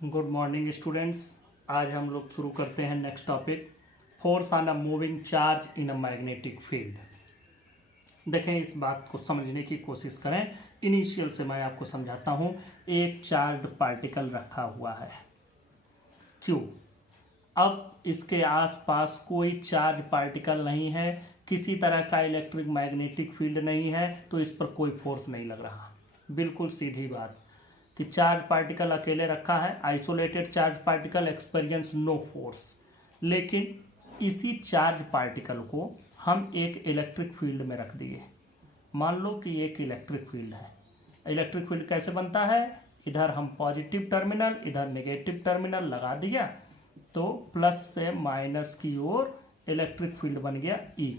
Good morning students. आज हम लोग शुरू करते हैं next topic, force on a moving charge in a magnetic field. देखें, इस बात को समझने की कोशिश करें। इनिशियल से मैं आपको समझाता हूं। एक चार्ज पार्टिकल रखा हुआ है क्यू। अब इसके आसपास कोई चार्ज पार्टिकल नहीं है, किसी तरह का इलेक्ट्रिक मैग्नेटिक फील्ड नहीं है, तो इस पर कोई फोर्स नहीं लग रहा। बिल्कुल सीधी बात कि चार्ज पार्टिकल अकेले रखा है, isolated charge particle experience no force. लेकिन इसी चार्ज पार्टिकल को हम एक इलेक्ट्रिक फील्ड में रख दिए। मान लो कि एक इलेक्ट्रिक फील्ड है। इलेक्ट्रिक फील्ड कैसे बनता है? इधर हम पॉजिटिव टर्मिनल, इधर नेगेटिव टर्मिनल लगा दिया तो प्लस से माइनस की ओर इलेक्ट्रिक फील्ड बन गया ई।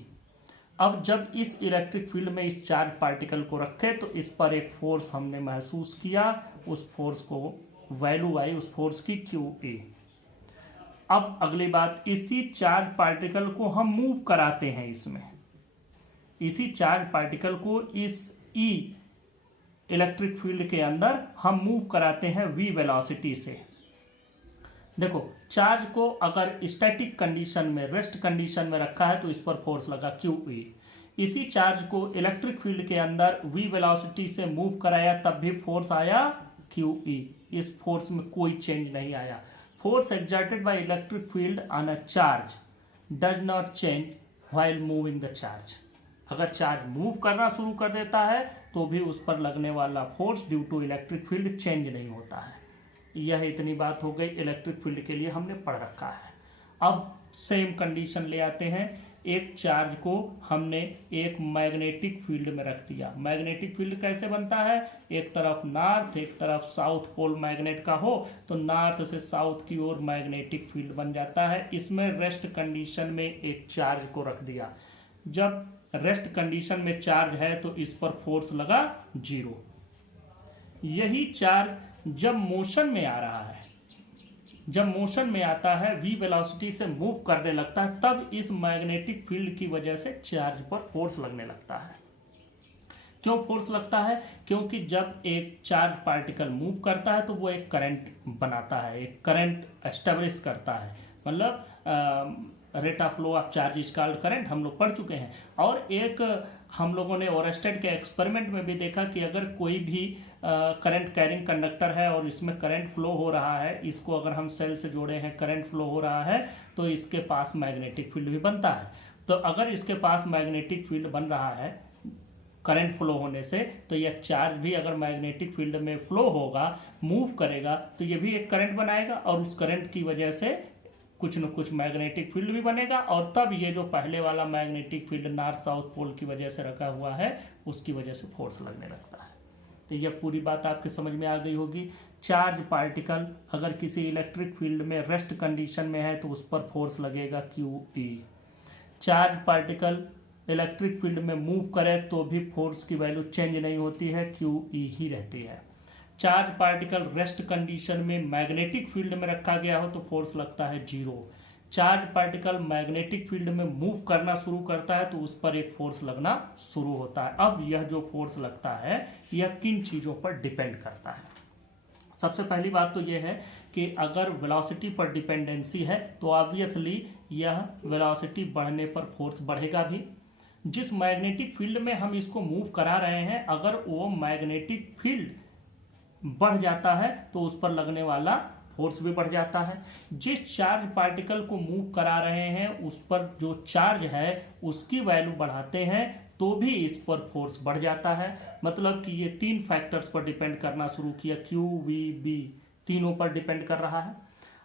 अब जब इस इलेक्ट्रिक फील्ड में इस चार्ज पार्टिकल को रखे तो इस पर एक फोर्स हमने महसूस किया, उस फोर्स को वैल्यू आई उस फोर्स की क्यू ए। अब अगली बात, इसी चार्ज पार्टिकल को हम मूव कराते हैं इसमें। इसी चार्ज पार्टिकल को इस ई इलेक्ट्रिक फील्ड के अंदर हम मूव कराते हैं वी वेलोसिटी से। देखो, चार्ज को अगर स्टैटिक कंडीशन में, रेस्ट कंडीशन में रखा है तो इस पर फोर्स लगा क्यू ई। इसी चार्ज को इलेक्ट्रिक फील्ड के अंदर वी वेलोसिटी से मूव कराया तब भी फोर्स आया क्यू ई। इस फोर्स में कोई चेंज नहीं आया। Force exerted by electric field on a charge does not change while moving the charge. अगर चार्ज मूव करना शुरू कर देता है तो भी उस पर लगने वाला force due to electric field change नहीं होता है। यह इतनी बात हो गई इलेक्ट्रिक फील्ड के लिए, हमने पढ़ रखा है। अब सेम कंडीशन ले आते हैं। एक चार्ज को हमने एक मैग्नेटिक फील्ड में रख दिया। मैग्नेटिक फील्ड कैसे बनता है? एक तरफ नॉर्थ, एक तरफ साउथ पोल मैग्नेट का हो तो नॉर्थ से साउथ की ओर मैग्नेटिक फील्ड बन जाता है। इसमें रेस्ट कंडीशन में एक चार्ज को रख दिया। जब रेस्ट कंडीशन में चार्ज है तो इस पर फोर्स लगा जीरो। यही चार्ज जब मोशन में आ रहा है, जब मोशन में आता है, वी वेलोसिटी से मूव करने लगता है, तब इस मैग्नेटिक फील्ड की वजह से चार्ज पर फोर्स लगने लगता है। क्यों फोर्स लगता है? क्योंकि जब एक चार्ज पार्टिकल मूव करता है तो वो एक करंट बनाता है, एक करंट एस्टेब्लिश करता है। मतलब rate of flow of charge is called current, हम लोग पढ़ चुके हैं। और एक हम लोगों ने ओरेस्टेड के एक्सपेरिमेंट में भी देखा कि अगर कोई भी करंट कैरिंग कंडक्टर है और इसमें करंट फ्लो हो रहा है, इसको अगर हम सेल से जोड़े हैं, करंट फ्लो हो रहा है तो इसके पास मैग्नेटिक फील्ड भी बनता है। तो अगर इसके पास मैग्नेटिक फील्ड बन रहा है करंट फ्लो होने से, तो यह चार्ज भी अगर मैग्नेटिक फील्ड में फ्लो होगा, मूव करेगा, तो ये भी एक करंट बनाएगा और उस करंट की वजह से कुछ न कुछ मैग्नेटिक फील्ड भी बनेगा। और तब ये जो पहले वाला magnetic field north south pole की वजह से रखा हुआ है, उसकी वजह से फोर्स लगने लगता है। तो यह पूरी बात आपके समझ में आ गई होगी। चार्ज पार्टिकल अगर किसी इलेक्ट्रिक फील्ड में रेस्ट कंडीशन में है तो उस पर फोर्स लगेगा Q E. Charge particle electric field में मूव करे तो भी फोर्स की वैल्यू चेंज नहीं होती है, क्यू ई ही रहती है। चार्ज पार्टिकल रेस्ट कंडीशन में मैग्नेटिक फील्ड में रखा गया हो तो फोर्स लगता है zero. Charge particle magnetic field में मूव करना शुरू करता है तो उस पर एक फोर्स लगना शुरू होता है। अब यह जो फोर्स लगता है यह किन चीजों पर डिपेंड करता है? सबसे पहली बात तो यह है कि अगर वेलोसिटी पर डिपेंडेंसी है तो ऑब्वियसली यह वेलोसिटी बढ़ने पर फोर्स बढ़ेगा भी। जिस मैग्नेटिक फील्ड में हम इसको मूव करा रहे हैं, अगर वो मैग्नेटिक फील्ड बढ़ जाता है तो उस पर लगने वाला फोर्स भी बढ़ जाता है। जिस चार्ज पार्टिकल को मूव करा रहे हैं उस पर जो चार्ज है उसकी वैल्यू बढ़ाते हैं तो भी इस पर फोर्स बढ़ जाता है। मतलब कि ये तीन फैक्टर्स पर डिपेंड करना शुरू किया, क्यू वी बी तीनों पर डिपेंड कर रहा है।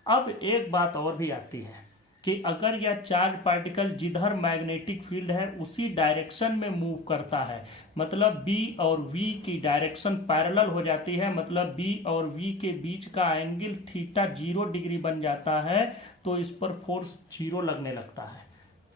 अब एक बात और भी आती है कि अगर यह चार्ज पार्टिकल जिधर मैग्नेटिक फील्ड है उसी डायरेक्शन में मूव करता है, मतलब बी और वी की डायरेक्शन पैरेलल हो जाती है, मतलब बी और वी के बीच का एंगल थीटा 0 डिग्री बन जाता है, तो इस पर फोर्स 0 लगने लगता है।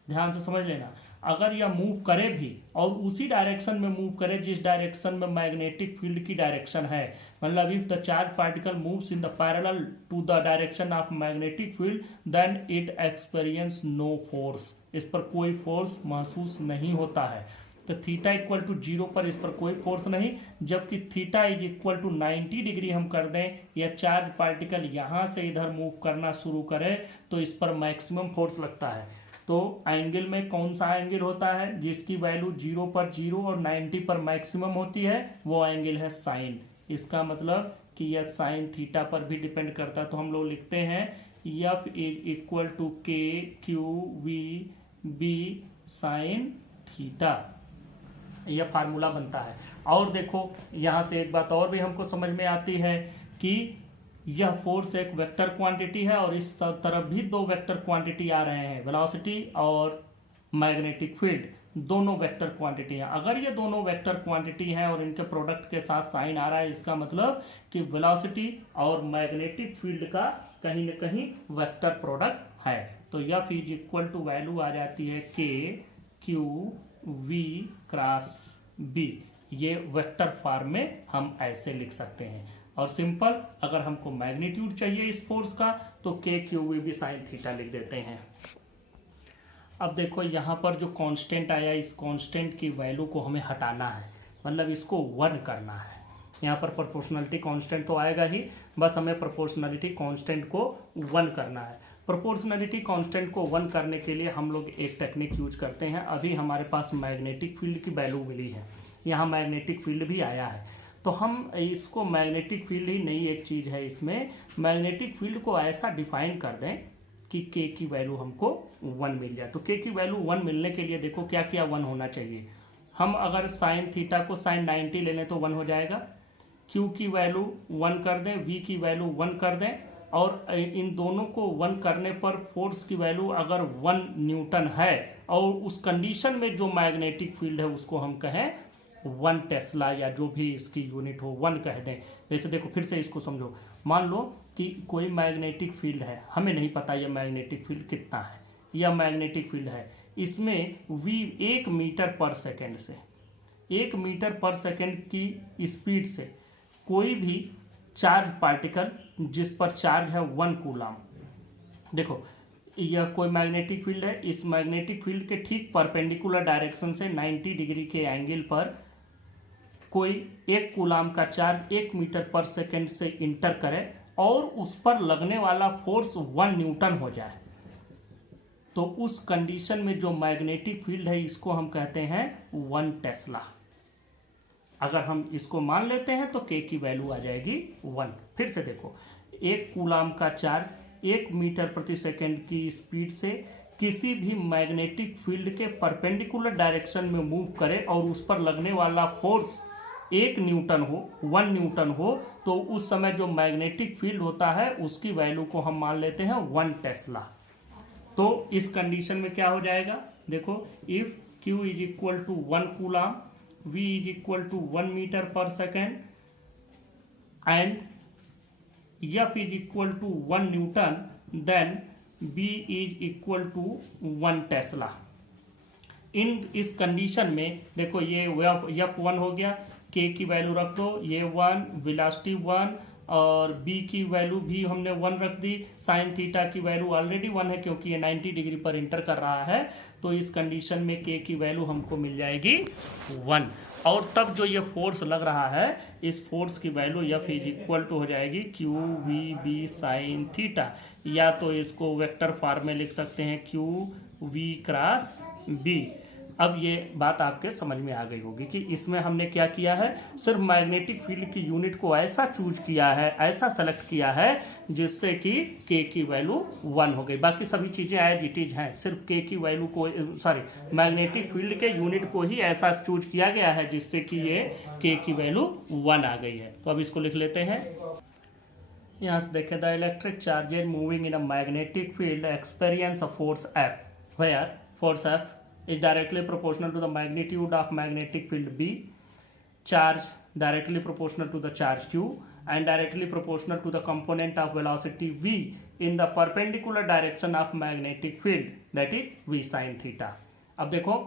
ध्यान से समझ लेना। अगर यह मूव करे भी और उसी डायरेक्शन में मूव करे जिस डायरेक्शन में मैग्नेटिक फील्ड की डायरेक्शन है, मतलब if the charge particle moves in the parallel to the direction of magnetic field then it experience no force. इस पर कोई फोर्स महसूस नहीं होता है। तो थीटा इक्वल टू 0 पर इस पर कोई फोर्स नहीं, जबकि theta is equal to 90 degree हम कर दें या चार्ज पार्टिकल यहाँ से इधर मूव करना शुरू करे तो इस पर मैक्सिमम फोर्स लगता है। तो एंगल में कौन सा एंगल होता है जिसकी वैल्यू 0 पर 0 और 90 पर मैक्सिमम होती है, वो एंगल है साइन। इसका मतलब कि यह साइन थीटा पर भी डिपेंड करता है। तो हम लोग लिखते हैं F is equal to k q we B sine theta, यह फार्मूला बनता है। और देखो यहाँ से एक बात और भी हमको समझ में आती है कि यह फोर्स एक वेक्टर क्वांटिटी है और इस तरफ भी दो वेक्टर क्वांटिटी आ रहे हैं, वेलोसिटी और मैग्नेटिक फील्ड, दोनों वेक्टर क्वांटिटी हैं। अगर ये दोनों वेक्टर क्वांटिटी हैं और इनके प्रोडक्ट के साथ साइन आ रहा है, इसका मतलब कि वेलोसिटी और मैग्नेटिक फील्ड का कहीं न कहीं वेक्टर प्रोडक्ट है। तो यह इज इक्वल टू वैल्यू आ जाती है के क्यू वी क्रॉस बी। ये वेक्टर फॉर्म में हम ऐसे लिख सकते हैं। और सिंपल अगर हमको मैग्नीट्यूड चाहिए इस फोर्स का तो k q we B sine theta लिख देते हैं। अब देखो यहाँ पर जो कांस्टेंट आया, इस कांस्टेंट की वैल्यू को हमें हटाना है, मतलब इसको 1 करना है। यहाँ पर प्रोपोर्शनलिटी कांस्टेंट तो आएगा ही, बस हमें प्रोपोर्शनलिटी कांस्टेंट को 1 करना है। प्रोपोर्शनलिटी कांस्टेंट को 1 करने के लिए हम लोग एक टेक्निक यूज करते हैं। अभी हमारे पास मैग्नेटिक फील्ड की वैल्यू मिली है, यहाँ मैग्नेटिक फील्ड भी आया है, तो हम इसको मैग्नेटिक फील्ड ही नहीं एक चीज़ है इसमें, मैग्नेटिक फील्ड को ऐसा डिफाइन कर दें कि के की वैल्यू हमको 1 मिल जाए। तो के की वैल्यू 1 मिलने के लिए देखो क्या क्या 1 होना चाहिए। हम अगर साइन थीटा को साइन 90 ले लें तो 1 हो जाएगा, क्यू की वैल्यू 1 कर दें, वी की वैल्यू 1 कर दें, और इन दोनों को 1 करने पर फोर्स की वैल्यू अगर 1 न्यूटन है और उस कंडीशन में जो मैग्नेटिक फील्ड है उसको हम कहें 1 टेस्ला या जो भी इसकी यूनिट हो 1 कह दें। जैसे देखो फिर से इसको समझो, मान लो कि कोई मैग्नेटिक फील्ड है, हमें नहीं पता यह मैग्नेटिक फील्ड कितना है, यह मैग्नेटिक फील्ड है, इसमें v 1 मीटर पर सेकेंड से 1 मीटर पर सेकेंड की स्पीड से कोई भी चार्ज पार्टिकल जिस पर चार्ज है 1 कूलम, देखो यह कोई मैग्नेटिक फील्ड है, इस मैग्नेटिक फील्ड के ठीक परपेंडिकुलर डायरेक्शन से 90 डिग्री के एंगल पर कोई 1 कूलम का चार्ज 1 मीटर पर सेकेंड से इंटर करे और उस पर लगने वाला फोर्स 1 न्यूटन हो जाए, तो उस कंडीशन में जो मैग्नेटिक फील्ड है इसको हम कहते हैं 1 टेस्ला। अगर हम इसको मान लेते हैं तो के की वैल्यू आ जाएगी 1। फिर से देखो, 1 कूलम का चार्ज 1 मीटर प्रति सेकेंड की स्पीड से किसी भी मैग्नेटिक फील्ड के परपेंडिकुलर डायरेक्शन में मूव करे और उस पर लगने वाला फोर्स 1 न्यूटन हो, 1 न्यूटन हो, तो उस समय जो मैग्नेटिक फील्ड होता है उसकी वैल्यू को हम मान लेते हैं 1 टेस्ला। तो इस कंडीशन में क्या हो जाएगा, देखो if Q is equal to 1 coulomb, V is equal to 1 metre per second and F is equal to 1 newton, then B is equal to 1 tesla. इस कंडीशन में देखो ये F1 हो गया, K की वैल्यू रख दो, ये 1, वेलोसिटी 1 और B की वैल्यू भी हमने 1 रख दी, साइन थीटा की वैल्यू ऑलरेडी 1 है क्योंकि ये 90 डिग्री पर इंटर कर रहा है, तो इस कंडीशन में K की वैल्यू हमको मिल जाएगी 1। और तब जो ये फोर्स लग रहा है इस फोर्स की value F is equal to हो जाएगी Q we B sine theta, या तो इसको वेक्टर फॉर्म में लिख सकते हैं क्यू वी क्रॉस बी। अब ये बात आपके समझ में आ गई होगी कि इसमें हमने क्या किया है, सिर्फ मैग्नेटिक फील्ड की यूनिट को ऐसा चूज किया है, ऐसा सेलेक्ट किया है जिससे कि के की वैल्यू 1 हो गई। बाकी सभी चीज़ें एज इट इज हैं, सिर्फ के की वैल्यू को मैग्नेटिक फील्ड के यूनिट को ही ऐसा चूज किया गया है जिससे कि ये के की वैल्यू 1 आ गई है। तो अब इसको लिख लेते हैं। यहाँ से देखें, the electric charges moving in a magnetic field experience a force F, where force F is directly proportional to the magnitude of magnetic field B, charge directly proportional to the charge Q, and directly proportional to the component of velocity V in the perpendicular direction of magnetic field, that is V sin theta। अब देखो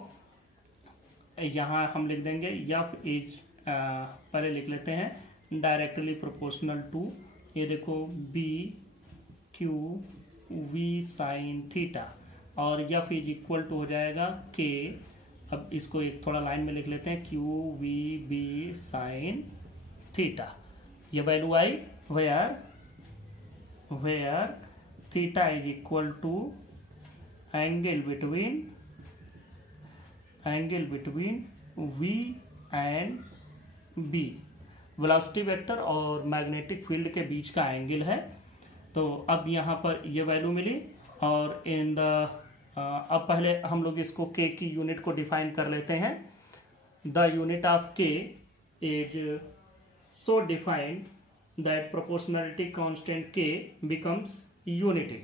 यहाँ हम लिख देंगे F is पहले लिख लेते हैं डायरेक्टली प्रोपोर्शनल टू, ये देखो B Q V sin theta, और F इज इक्वल टू हो जाएगा K अब इसको एक थोड़ा लाइन में लिख लेते हैं, q we B sine theta. ये वैल्यू आई where theta is equal to angle between v and B. Velocity vector और मैग्नेटिक फील्ड के बीच का एंगल है। तो अब यहाँ पर ये वैल्यू मिली, और इन द अब पहले हम लोग इसको के की यूनिट को डिफाइन कर लेते हैं। The unit of K is so defined that proportionality constant K becomes unity.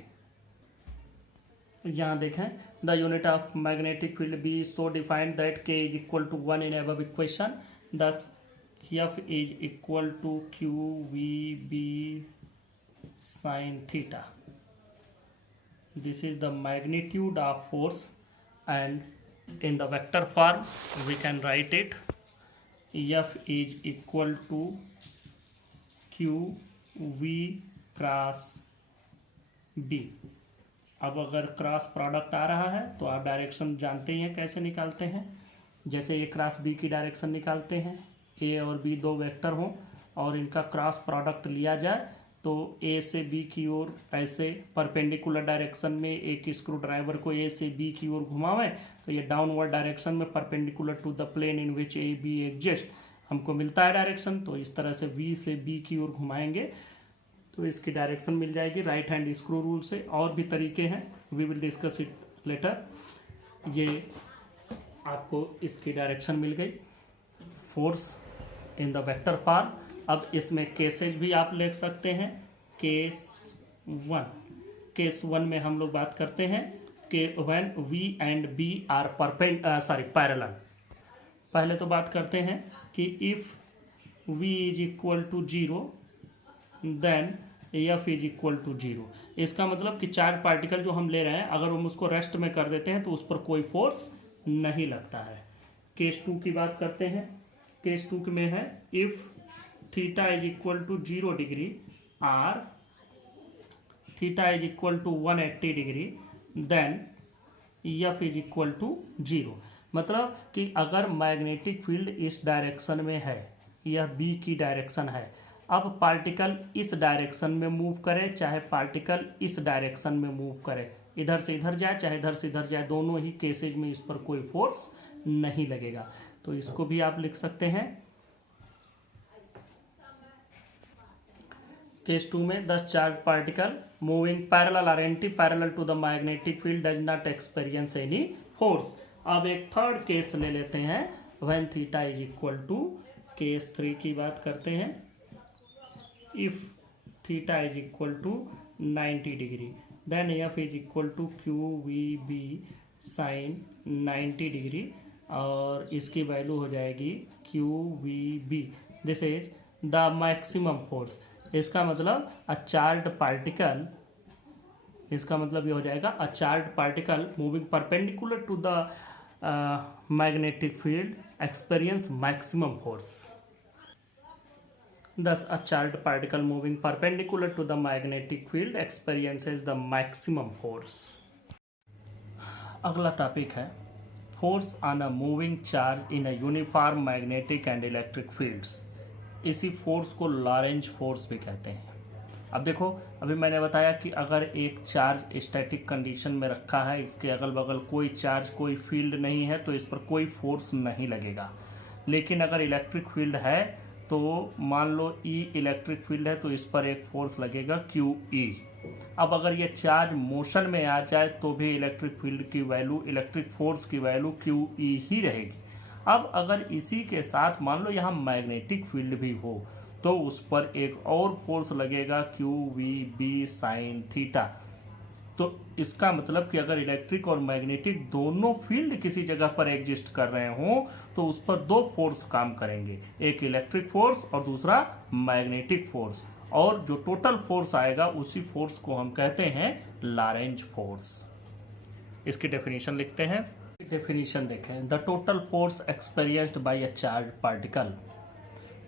यहाँ देखें, the unit of magnetic field B so defined that K is equal to 1 in above equation. Thus F is equal to QVB sin theta. This is the magnitude of force, and in the vector form we can write it. F is equal to QV cross B. अब अगर cross product आ रहा है तो आप direction जानते ही हैं कैसे निकालते हैं। जैसे ये क्रॉस बी की डायरेक्शन निकालते हैं, ए और बी दो वेक्टर हों और इनका क्रॉस प्रोडक्ट लिया जाए तो ए से बी की ओर ऐसे परपेंडिकुलर डायरेक्शन में एक स्क्रू ड्राइवर को ए से बी की ओर घुमावें तो ये डाउनवर्ड डायरेक्शन में perpendicular to the plane in which A B exist हमको मिलता है डायरेक्शन। तो इस तरह से बी से बी की ओर घुमाएंगे तो इसकी डायरेक्शन मिल जाएगी राइट हैंड स्क्रू रूल से। और भी तरीके हैं, we will discuss it later. ये आपको इसकी डायरेक्शन मिल गई, force in the vector form. अब इसमें केसेज भी आप लिख सकते हैं। केस वन में हम लोग बात करते हैं कि when V and B are parallel. पहले तो बात करते हैं कि if V is equal to 0 then F is equal to 0। इसका मतलब कि चार्ज पार्टिकल जो हम ले रहे हैं अगर हम उसको रेस्ट में कर देते हैं तो उस पर कोई फोर्स नहीं लगता है। केस 2 की बात करते हैं। केस 2 में है if theta is equal to 0 degree और theta is equal to 180 degree then F is equal to 0। मतलब कि अगर मैग्नेटिक फील्ड इस डायरेक्शन में है, यह बी की डायरेक्शन है, अब पार्टिकल इस डायरेक्शन में मूव करे चाहे पार्टिकल इस डायरेक्शन में मूव करे, इधर से इधर जाए चाहे इधर से इधर जाए, दोनों ही केसेज में इस पर कोई फोर्स नहीं लगेगा। तो इसको भी आप लिख सकते हैं। केस 2 में 10 चार्ज पार्टिकल मूविंग पैरेलल और anti parallel to the magnetic field does not experience any force. अब एक थर्ड केस ले लेते हैं, when theta is equal to, case 3 की बात करते हैं। If theta is equal to 90 degree then F is equal to Q we B sine 90 degree और इसकी वैल्यू हो जाएगी Q we B. This is the maximum force. इसका मतलब अ चार्ज्ड पार्टिकल, इसका मतलब ये हो जाएगा a charged particle moving perpendicular to the magnetic field experience maximum force. Thus, a charged particle moving perpendicular to the magnetic field experiences the maximum force. अगला topic है force on a moving charge in a uniform magnetic and electric fields. इसी force को Lorentz force भी कहते हैं। अब देखो, अभी मैंने बताया कि अगर एक चार्ज स्टैटिक कंडीशन में रखा है, इसके अगल बगल कोई चार्ज कोई फील्ड नहीं है तो इस पर कोई फोर्स नहीं लगेगा। लेकिन अगर इलेक्ट्रिक फील्ड है तो मान लो ई इलेक्ट्रिक फील्ड है तो इस पर एक फोर्स लगेगा क्यू ई। अब अगर ये चार्ज मोशन में आ जाए तो भी इलेक्ट्रिक फील्ड की वैल्यू, इलेक्ट्रिक फोर्स की वैल्यू क्यू ई ही रहेगी। अब अगर इसी के साथ मान लो यहाँ मैग्नेटिक फील्ड भी हो तो उस पर एक और फोर्स लगेगा Q we B sine theta. तो इसका मतलब कि अगर इलेक्ट्रिक और मैग्नेटिक दोनों फील्ड किसी जगह पर एग्जिस्ट कर रहे हों तो उस पर दो फोर्स काम करेंगे, एक इलेक्ट्रिक फोर्स और दूसरा मैग्नेटिक फोर्स, और जो टोटल फोर्स आएगा उसी फोर्स को हम कहते हैं लॉरेंज फोर्स। इसकी डेफिनेशन लिखते हैं। डेफिनेशन देखें, the total force experienced by a charge particle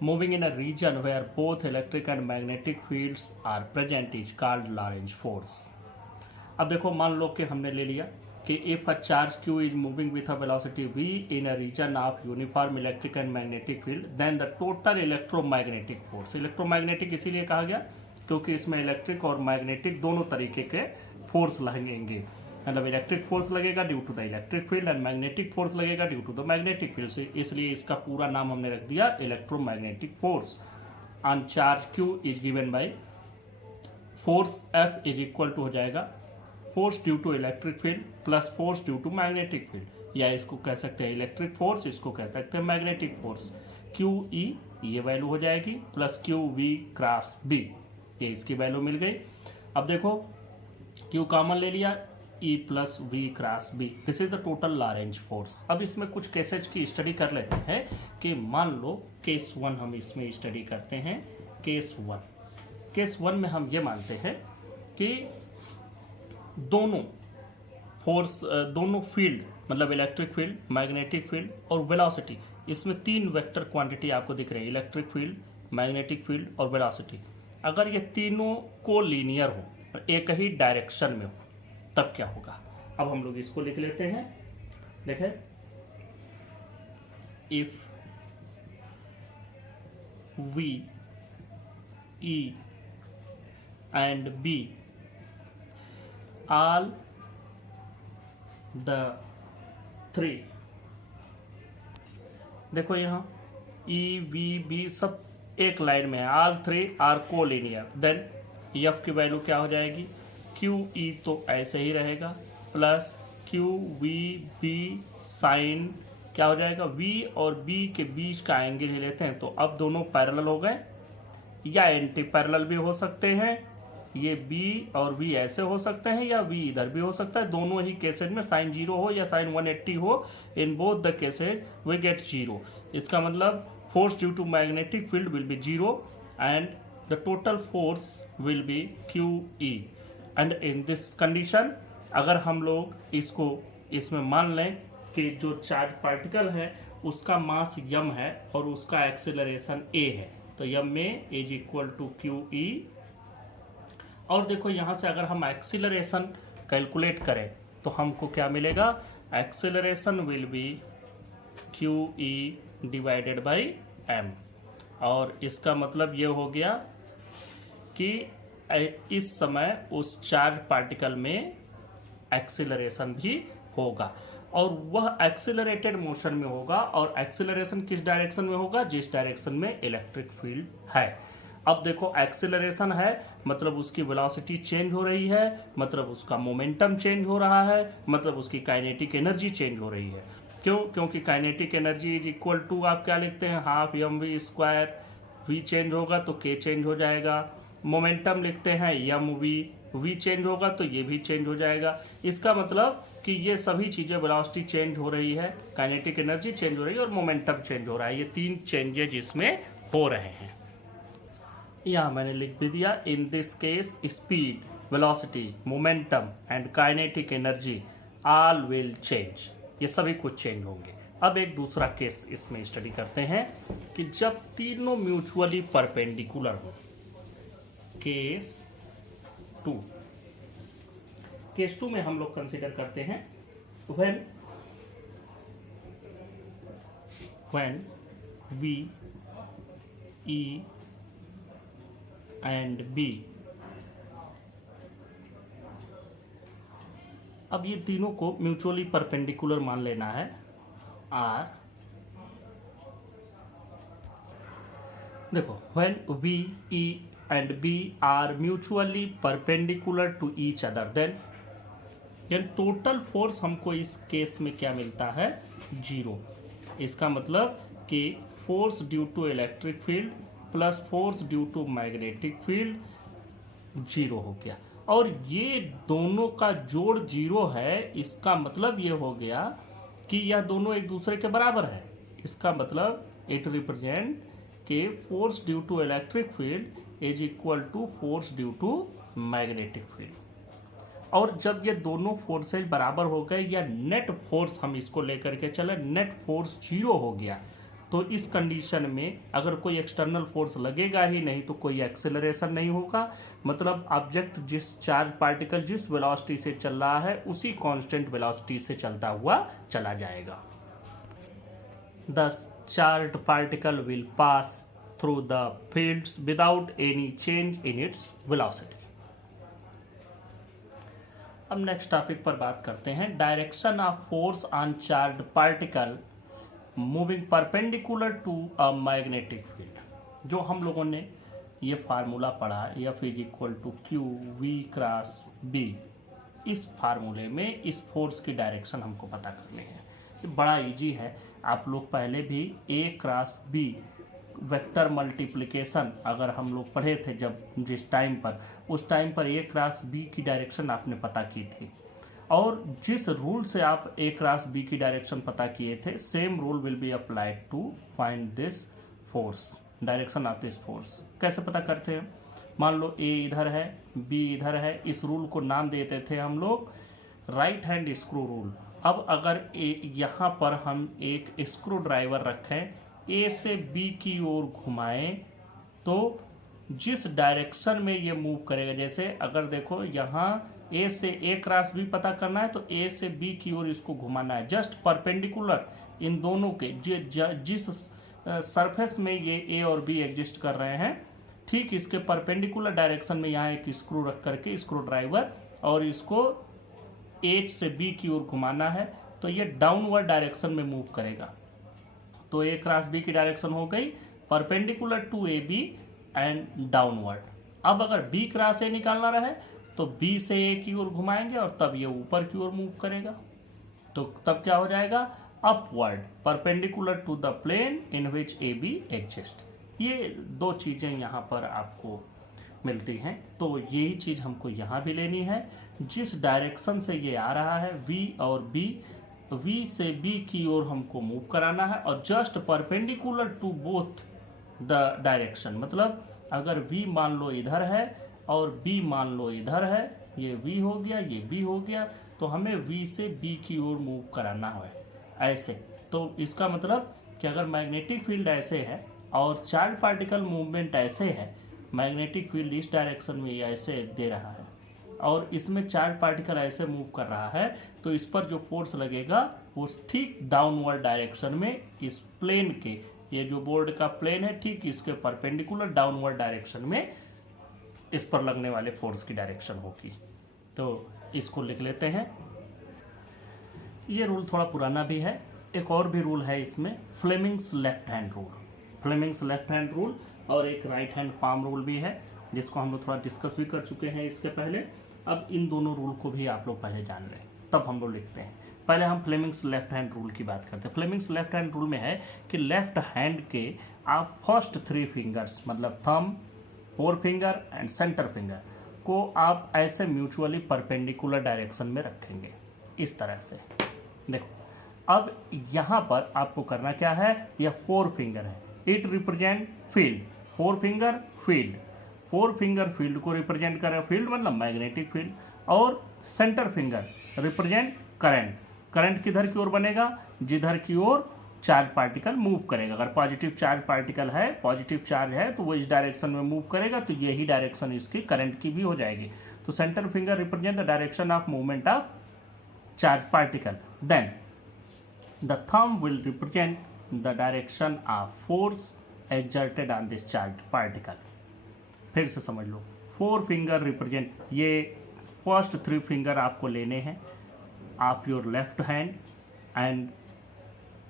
moving in a region where both electric and magnetic fields are present is called Lorentz force. अब देखो, मान लो कि हमने ले लिया कि कि if a charge q is moving with a velocity v in a region of uniform electric and magnetic field then the total electromagnetic force, electromagnetic इसीलिए कहा गया क्योंकि इसमें इलेक्ट्रिक और मैग्नेटिक दोनों तरीके के फोर्स लगेंगे। मतलब इलेक्ट्रिक फोर्स लगेगा due to the electric field and magnetic force लगेगा due to the magnetic field, से इसलिए इसका पूरा नाम हमने रख दिया electromagnetic force on charge q is given by force F is equal to हो जाएगा force due to electric field plus force due to magnetic field, या इसको कह सकते हैं इलेक्ट्रिक फोर्स, इसको कह सकते हैं मैग्नेटिक फोर्स। QE ये वैल्यू हो जाएगी प्लस QV क्रॉस B, ये इसकी वैल्यू मिल गई। अब देखो Q कॉमन ले लिया, E plus V cross B, this is the total Lorentz force. अब इसमें कुछ केसेज की स्टडी कर लेते हैं कि मान लो केस 1 हम इसमें स्टडी करते हैं। केस 1 में हम ये मानते हैं कि दोनों फील्ड मतलब इलेक्ट्रिक फील्ड, मैग्नेटिक फील्ड और वेलोसिटी, इसमें 3 वेक्टर क्वांटिटी आपको दिख रही है, इलेक्ट्रिक फील्ड, मैग्नेटिक फील्ड और वेलोसिटी। अगर ये तीनों को लीनियर हो, एक ही डायरेक्शन में हो, तब क्या होगा। अब हम लोग इसको लिख लेते हैं। देखें, if V E and B all the three, देखो यहाँ E V B सब एक लाइन में है, all three are collinear, then F की वैल्यू क्या हो जाएगी, QE तो ऐसे ही रहेगा प्लस QVB साइन क्या हो जाएगा, V और B के बीच का एंगल ही लेते हैं, तो अब दोनों पैरेलल हो गए या एंटी पैरेलल भी हो सकते हैं, ये B और V ऐसे हो सकते हैं या V इधर भी हो सकता है। दोनों ही केसेज में साइन 0 हो या साइन 180 हो, in both the cases we get 0। इसका मतलब force due to magnetic field will be 0 and the total force will be QE। And in this condition अगर हम लोग इसको इसमें मान लें कि जो चार्ज पार्टिकल है उसका मास m है और उसका एक्सेलरेशन a है, तो m में इज इक्वल टू QE। और देखो यहाँ से अगर हम एक्सेलरेशन कैलकुलेट करें तो हमको क्या मिलेगा, acceleration will be QE divided by m। और इसका मतलब ये हो गया कि इस समय उस चार्ज पार्टिकल में एक्सेलरेशन भी होगा और वह एक्सेलरेटेड मोशन में होगा। और एक्सेलरेशन किस डायरेक्शन में होगा, जिस डायरेक्शन में इलेक्ट्रिक फील्ड है। अब देखो एक्सेलरेशन है मतलब उसकी वेलोसिटी चेंज हो रही है, मतलब उसका मोमेंटम चेंज हो रहा है, मतलब उसकी काइनेटिक एनर्जी चेंज हो रही है। क्यों, क्योंकि kinetic energy is equal to आप क्या लिखते हैं, half mv square, v change होगा तो k चेंज हो जाएगा। मोमेंटम लिखते हैं mv, v चेंज होगा तो ये भी चेंज हो जाएगा। इसका मतलब कि ये सभी चीज़ें, वेलोसिटी चेंज हो रही है, काइनेटिक एनर्जी चेंज हो रही है और मोमेंटम चेंज हो रहा है, ये 3 चेंजेज इसमें हो रहे हैं। यहाँ मैंने लिख भी दिया, in this case speed, velocity, momentum and kinetic energy all will change, ये सभी कुछ चेंज होंगे। अब एक दूसरा केस इसमें स्टडी करते हैं कि जब तीनों म्यूचुअली परपेंडिकुलर हो। केस 2, केस 2 में हम लोग कंसीडर करते हैं when V E and B, अब ये तीनों को म्यूचुअली परपेंडिकुलर मान लेना है R। देखो when V E and B are mutually perpendicular to each other then total force हमको इस केस में क्या मिलता है, 0। इसका मतलब कि force due to electric field plus force due to magnetic field 0 हो गया। और ये दोनों का जोड़ 0 है, इसका मतलब ये हो गया कि यह दोनों एक दूसरे के बराबर है। इसका मतलब इट रिप्रेजेंट कि force due to electric field is equal to force due to magnetic field. और जब ये दोनों फोर्सेज बराबर हो गए या नेट फोर्स हम इसको लेकर के चले, नेट फोर्स 0 हो गया, तो इस कंडीशन में अगर कोई एक्सटर्नल फोर्स लगेगा ही नहीं तो कोई एक्सेलरेशन नहीं होगा, मतलब ऑब्जेक्ट जिस चार्ज पार्टिकल जिस वेलोसिटी से चल रहा है उसी कांस्टेंट वेलोसिटी से चलता हुआ चला जाएगा। Thus, charged particle will pass through the fields without any change in its velocity. अब नेक्स्ट टॉपिक पर बात करते हैं, direction of force on charged particle moving perpendicular to a magnetic field. जो हम लोगों ने ये फार्मूला पढ़ा F is equal to Q V cross B, इस फार्मूले में इस फोर्स की डायरेक्शन हमको पता करनी है। ये बड़ा इजी है, आप लोग पहले भी A cross B vector multiplication अगर हम लोग पढ़े थे जब जिस टाइम पर, उस टाइम पर A क्रॉस बी की डायरेक्शन आपने पता की थी, और जिस रूल से आप A क्रॉस बी की डायरेक्शन पता किए थे same rule will be applied to find this force, direction of this force. कैसे पता करते हैं, मान लो A इधर है B इधर है, इस रूल को नाम देते थे हम लोग राइट हैंड स्क्रू रूल। अब अगर यहाँ पर हम एक स्क्रू ड्राइवर रखें, A से B की ओर घुमाएं तो जिस डायरेक्शन में ये मूव करेगा, जैसे अगर देखो यहाँ A से A क्रॉस B पता करना है तो A से B की ओर इसको घुमाना है, जस्ट परपेंडिकुलर इन दोनों के जिस सरफेस में ये A और B एग्जिस्ट कर रहे हैं, ठीक इसके परपेंडिकुलर डायरेक्शन में यहाँ एक स्क्रू रख करके स्क्रू ड्राइवर और इसको A से B की ओर घुमाना है तो ये डाउनवर्ड डायरेक्शन में मूव करेगा। तो A क्रॉस B की डायरेक्शन हो गई perpendicular to A B and downward. अब अगर B क्रॉस A निकालना रहे तो B से A की ओर घुमाएंगे और तब ये ऊपर की ओर मूव करेगा, तो तब क्या हो जाएगा, upward perpendicular to the plane in which A B exist. ये दो चीजें यहाँ पर आपको मिलती हैं, तो यही चीज हमको यहाँ भी लेनी है। जिस डायरेक्शन से ये आ रहा है V और B, V से B की ओर हमको मूव कराना है और just perpendicular to both the direction, मतलब अगर V मान लो इधर है और B मान लो इधर है, ये V हो गया ये B हो गया, तो हमें V से B की ओर मूव कराना है ऐसे। तो इसका मतलब कि अगर मैग्नेटिक फील्ड ऐसे है और चार्ज पार्टिकल मूवमेंट ऐसे है, मैग्नेटिक फील्ड इस डायरेक्शन में ये ऐसे दे रहा है और इसमें चार्ज पार्टिकल ऐसे मूव कर रहा है, तो इस पर जो फोर्स लगेगा वो ठीक डाउनवर्ड डायरेक्शन में इस प्लेन के, ये जो बोर्ड का प्लेन है ठीक इसके परपेंडिकुलर डाउनवर्ड डायरेक्शन में इस पर लगने वाले फोर्स की डायरेक्शन होगी। तो इसको लिख लेते हैं। ये रूल थोड़ा पुराना भी है, एक और भी रूल है इसमें, Fleming's left hand rule. Fleming's left hand rule और एक राइट हैंड पाम रूल भी है, जिसको हम लोग थोड़ा डिस्कस भी कर चुके हैं इसके पहले। अब इन दोनों रूल को भी आप लोग पहले जान लें तब हम लोग लिखते हैं। पहले हम फ्लेमिंग्स लेफ्ट हैंड रूल की बात करते हैं। फ्लेमिंग्स लेफ्ट हैंड रूल में है कि लेफ्ट हैंड के आप फर्स्ट 3 फिंगर्स मतलब thumb, 4 finger and centre finger को आप ऐसे म्यूचुअली परपेंडिकुलर डायरेक्शन में रखेंगे इस तरह से। देखो अब यहाँ पर आपको करना क्या है, यह 4 फिंगर है, it represent field, 4 finger field, 4 finger field को रिप्रेजेंट कर रहे हैं, फील्ड मतलब मैग्नेटिक फील्ड, और centre finger represent current. Current किधर की ओर बनेगा, जिधर की ओर चार्ज पार्टिकल मूव करेगा। अगर पॉजिटिव चार्ज पार्टिकल है, पॉजिटिव चार्ज है तो वो इस डायरेक्शन में मूव करेगा, तो यही डायरेक्शन इसकी करंट की भी हो जाएगी। तो centre finger represent the direction of movement of charge particle, then the thumb will represent the direction of force exerted on this charged particle। फिर से समझ लो, 4 फिंगर रिप्रेजेंट, ये फर्स्ट 3 फिंगर आपको लेने हैं of your left hand and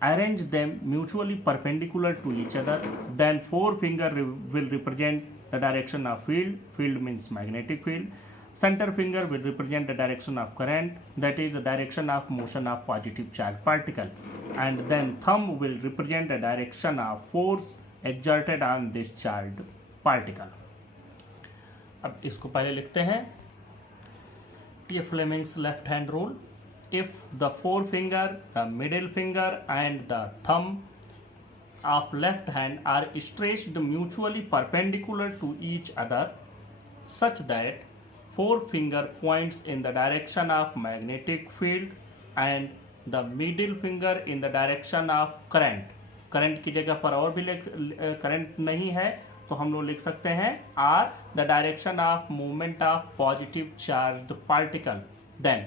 arrange them mutually perpendicular to each other, then 4 finger will represent the direction of field, field means magnetic field, center finger will represent the direction of current, that is the direction of motion of positive charge particle, and then thumb will represent the direction of force exerted on this charged particle। अब इसको पहले लिखते हैं, ये Fleming's left hand rule, if the 4 finger, the middle finger and the thumb of left hand are stretched mutually perpendicular to each other such that 4 finger points in the direction of magnetic field and the middle finger in the direction of current, current की जगह पर और भी current नहीं है तो हम लोग लिख सकते हैं or the direction of movement of positive charge particle, then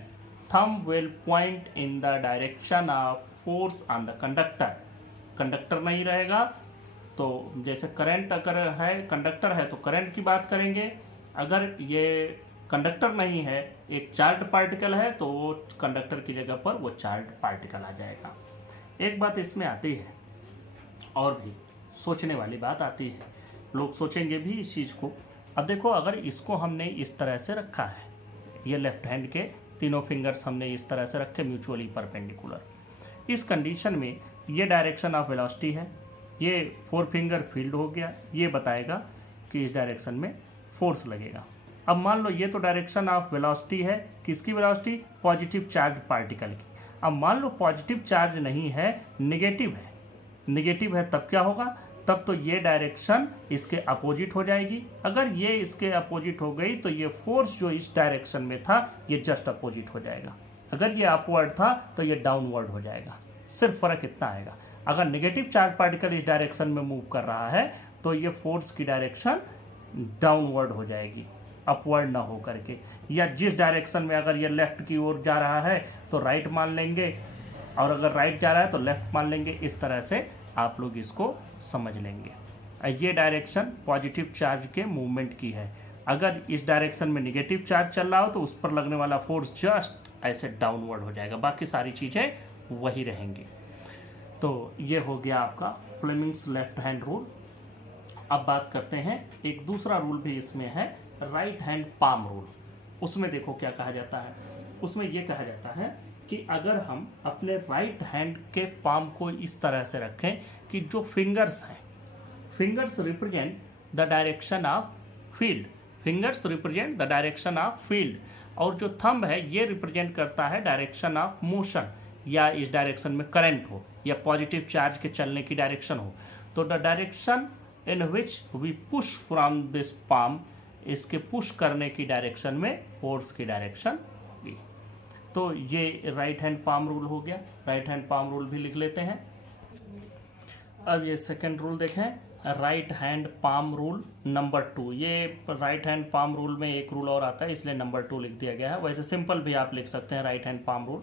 thumb will point in the direction of force on the conductor. Conductor नहीं रहेगा तो जैसे करंट अगर है, कंडक्टर है तो करंट की बात करेंगे, अगर ये कंडक्टर नहीं है, एक चार्ज पार्टिकल है, तो वो कंडक्टर की जगह पर वो चार्ज पार्टिकल आ जाएगा। एक बात इसमें आती है और भी सोचने वाली बात आती है, लोग सोचेंगे भी इस चीज़ को। अब देखो, अगर इसको हमने इस तरह से रखा है, ये लेफ्ट हैंड के तीनों फिंगर्स हमने इस तरह से रखे म्यूचुअली परपेंडिकुलर, इस कंडीशन में ये डायरेक्शन ऑफ वेलोसिटी है, ये 4 फिंगर फील्ड हो गया, ये बताएगा कि इस डायरेक्शन में फोर्स लगेगा। अब मान लो ये तो डायरेक्शन ऑफ वेलोसिटी है, किसकी वेलोसिटी? पॉजिटिव चार्ज पार्टिकल की। अब मान लो पॉजिटिव चार्ज नहीं है, नेगेटिव है, नेगेटिव है, तब क्या होगा? तब तो ये डायरेक्शन इसके अपोजिट हो जाएगी। अगर ये इसके अपोजिट हो गई तो ये फोर्स जो इस डायरेक्शन में था ये जस्ट अपोजिट हो जाएगा। अगर ये अपवर्ड था तो ये डाउनवर्ड हो जाएगा। सिर्फ फर्क इतना आएगा, अगर नेगेटिव चार्ज पार्टिकल इस डायरेक्शन में मूव कर रहा है तो ये फोर्स की डायरेक्शन डाउनवर्ड हो जाएगी, अपवर्ड ना हो करके। या जिस डायरेक्शन में अगर ये लेफ्ट की ओर जा रहा है तो राइट मान लेंगे, और अगर राइट जा रहा है तो लेफ्ट मान लेंगे। इस तरह से आप लोग इसको समझ लेंगे। ये डायरेक्शन पॉजिटिव चार्ज के मूवमेंट की है। अगर इस डायरेक्शन में नेगेटिव चार्ज चल रहा हो तो उस पर लगने वाला फोर्स जस्ट ऐसे डाउनवर्ड हो जाएगा, बाकी सारी चीजें वही रहेंगी। तो ये हो गया आपका फ्लेमिंग्स लेफ्ट हैंड रूल। अब बात करते हैं, एक दूसरा रूल भी इसमें है, राइट हैंड पाम रूल। उसमें देखो क्या कहा जाता है, उसमें यह कहा जाता है कि अगर हम अपने राइट हैंड के पाम को इस तरह से रखें कि जो फिंगर्स हैं, fingers represent the direction of field, fingers represent the direction of field, और जो थंब है ये रिप्रेजेंट करता है डायरेक्शन ऑफ मोशन, या इस डायरेक्शन में करंट हो या पॉजिटिव चार्ज के चलने की डायरेक्शन हो। तो the direction in which we push from this palm, इसके पुश करने की डायरेक्शन में फोर्स की डायरेक्शन होगी। तो ये राइट हैंड पाम रूल हो गया। राइट हैंड पाम रूल भी लिख लेते हैं। अब ये सेकंड रूल देखें, right hand palm rule number 2। ये राइट हैंड पाम रूल में एक रूल और आता है, इसलिए नंबर 2 लिख दिया गया है। वैसे सिंपल भी आप लिख सकते हैं राइट हैंड पाम रूल।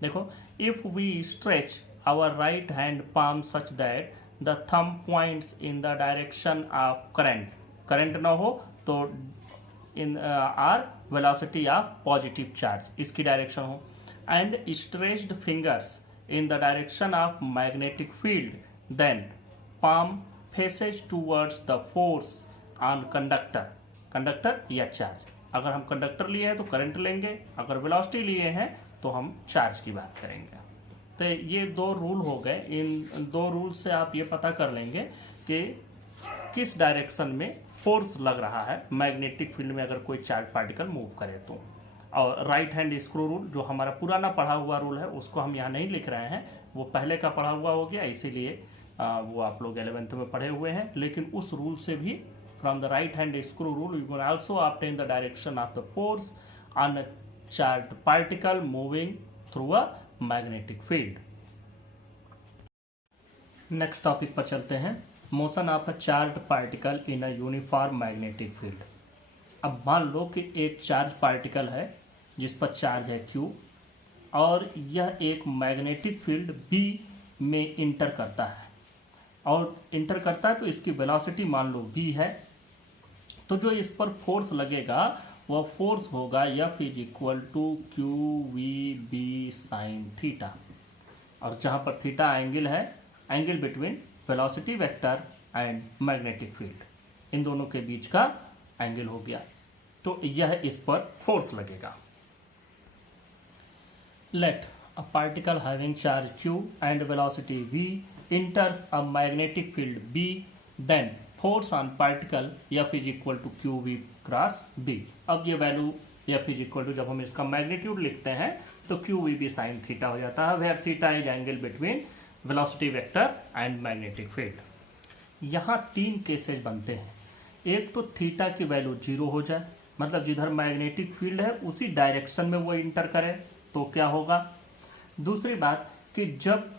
देखो, if we stretch our right hand palm such that the thumb points in the direction of current, current ना हो तो इन or velocity of positive charge, इसकी डायरेक्शन हो, and stretched fingers in the direction of magnetic field, then palm faces towards the force on conductor, conductor या चार्ज। अगर हम कंडक्टर लिए हैं तो करंट लेंगे, अगर वेलोसिटी लिए हैं तो हम चार्ज की बात करेंगे। तो ये 2 रूल हो गए। इन 2 रूल से आप ये पता कर लेंगे कि किस डायरेक्शन में फोर्स लग रहा है मैग्नेटिक फील्ड में अगर कोई चार्ज पार्टिकल मूव करे तो। और राइट हैंड स्क्रू रूल जो हमारा पुराना पढ़ा हुआ रूल है उसको हम यहाँ नहीं लिख रहे हैं, वो पहले का पढ़ा हुआ हो गया, इसीलिए वो आप लोग 11th में पढ़े हुए हैं। लेकिन उस रूल से भी, from the right hand screw rule, you can also obtain the direction of the force on a charge particle moving through a magnetic field. Next topic पर चलते हैं, motion of a charge particle in a uniform magnetic field. अब मान लो कि एक charge particle है जिस पर चार्ज है Q, और यह एक मैग्नेटिक फील्ड B में इंटर करता है, और इंटर करता है तो इसकी वेलोसिटी मान लो v है। तो जो इस पर फोर्स लगेगा वह फोर्स होगा F is equal to Q we B sine theta, और जहां पर थीटा एंगल है, angle between velocity vector and magnetic field, इन दोनों के बीच का एंगल हो गया। तो यह इस पर फोर्स लगेगा। Let a particle having charge q and velocity v enters a magnetic field b, then force on particle F is equal to qv cross b। अब ये value F is equal to, जब हम इसका magnitude लिखते हैं तो qvb sin theta हो जाता है, where theta is angle between velocity vector and magnetic field. यहाँ 3 केसेस बनते हैं। एक तो थीटा की वैल्यू 0 हो जाए, मतलब जिधर मैग्नेटिक फील्ड है उसी डायरेक्शन में वो इंटर करे तो क्या होगा। दूसरी बात कि जब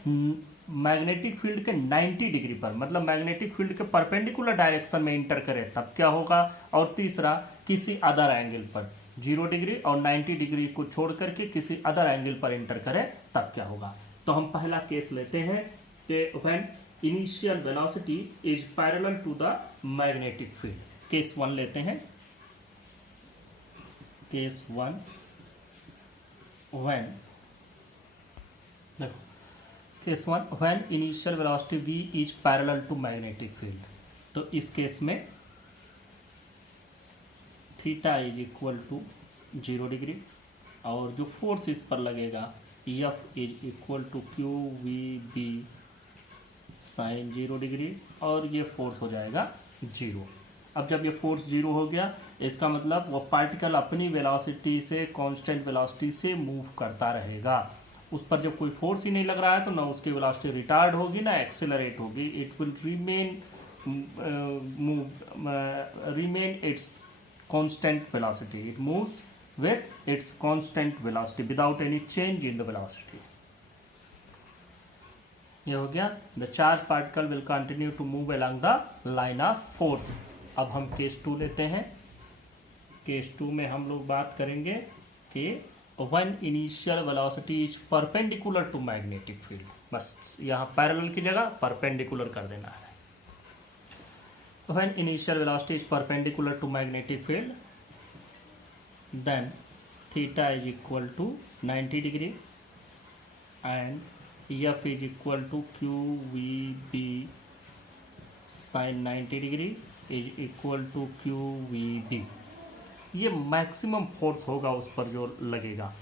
मैग्नेटिक फील्ड के 90 डिग्री पर, मतलब मैग्नेटिक फील्ड के परपेंडिकुलर डायरेक्शन में इंटर करे तब क्या होगा, और तीसरा किसी अदर एंगल पर 0 डिग्री और 90 डिग्री को छोड़ करके किसी अदर एंगल पर इंटर करे तब क्या होगा। तो हम पहला केस लेते हैं कि when initial velocity is parallel to the magnetic field. Case 1 लेते हैं। केस 1 व्हेन, देखो case 1 when initial velocity v is parallel to magnetic field. तो इस केस में theta is equal to 0 degree और जो फोर्स इस पर लगेगा F is equal to Q we B sine 0 degree और ये फोर्स हो जाएगा 0। अब जब ये फोर्स 0 हो गया, इसका मतलब वो पार्टिकल अपनी वेलोसिटी से, कांस्टेंट वेलोसिटी से मूव करता रहेगा। उस पर जब कोई फोर्स ही नहीं लग रहा है तो ना उसकी वेलोसिटी रिटार्ड होगी ना एक्सेलरेट होगी। It will remain it's constant velocity. It moves with its constant velocity without any change in the velocity। ये हो गया। The charged particle will continue to move along the line of force। अब हम case 2 लेते हैं। Case 2 में हम लोग बात करेंगे कि when initial velocity is perpendicular to magnetic field। बस यहाँ पैरेलल की जगह परपेंडिकुलर कर देना है। When initial velocity is perpendicular to magnetic field, then theta is equal to 90 degree and F is equal to QVB sin 90 degree is equal to QVB। ये maximum force होगा उस पर जो लगेगा,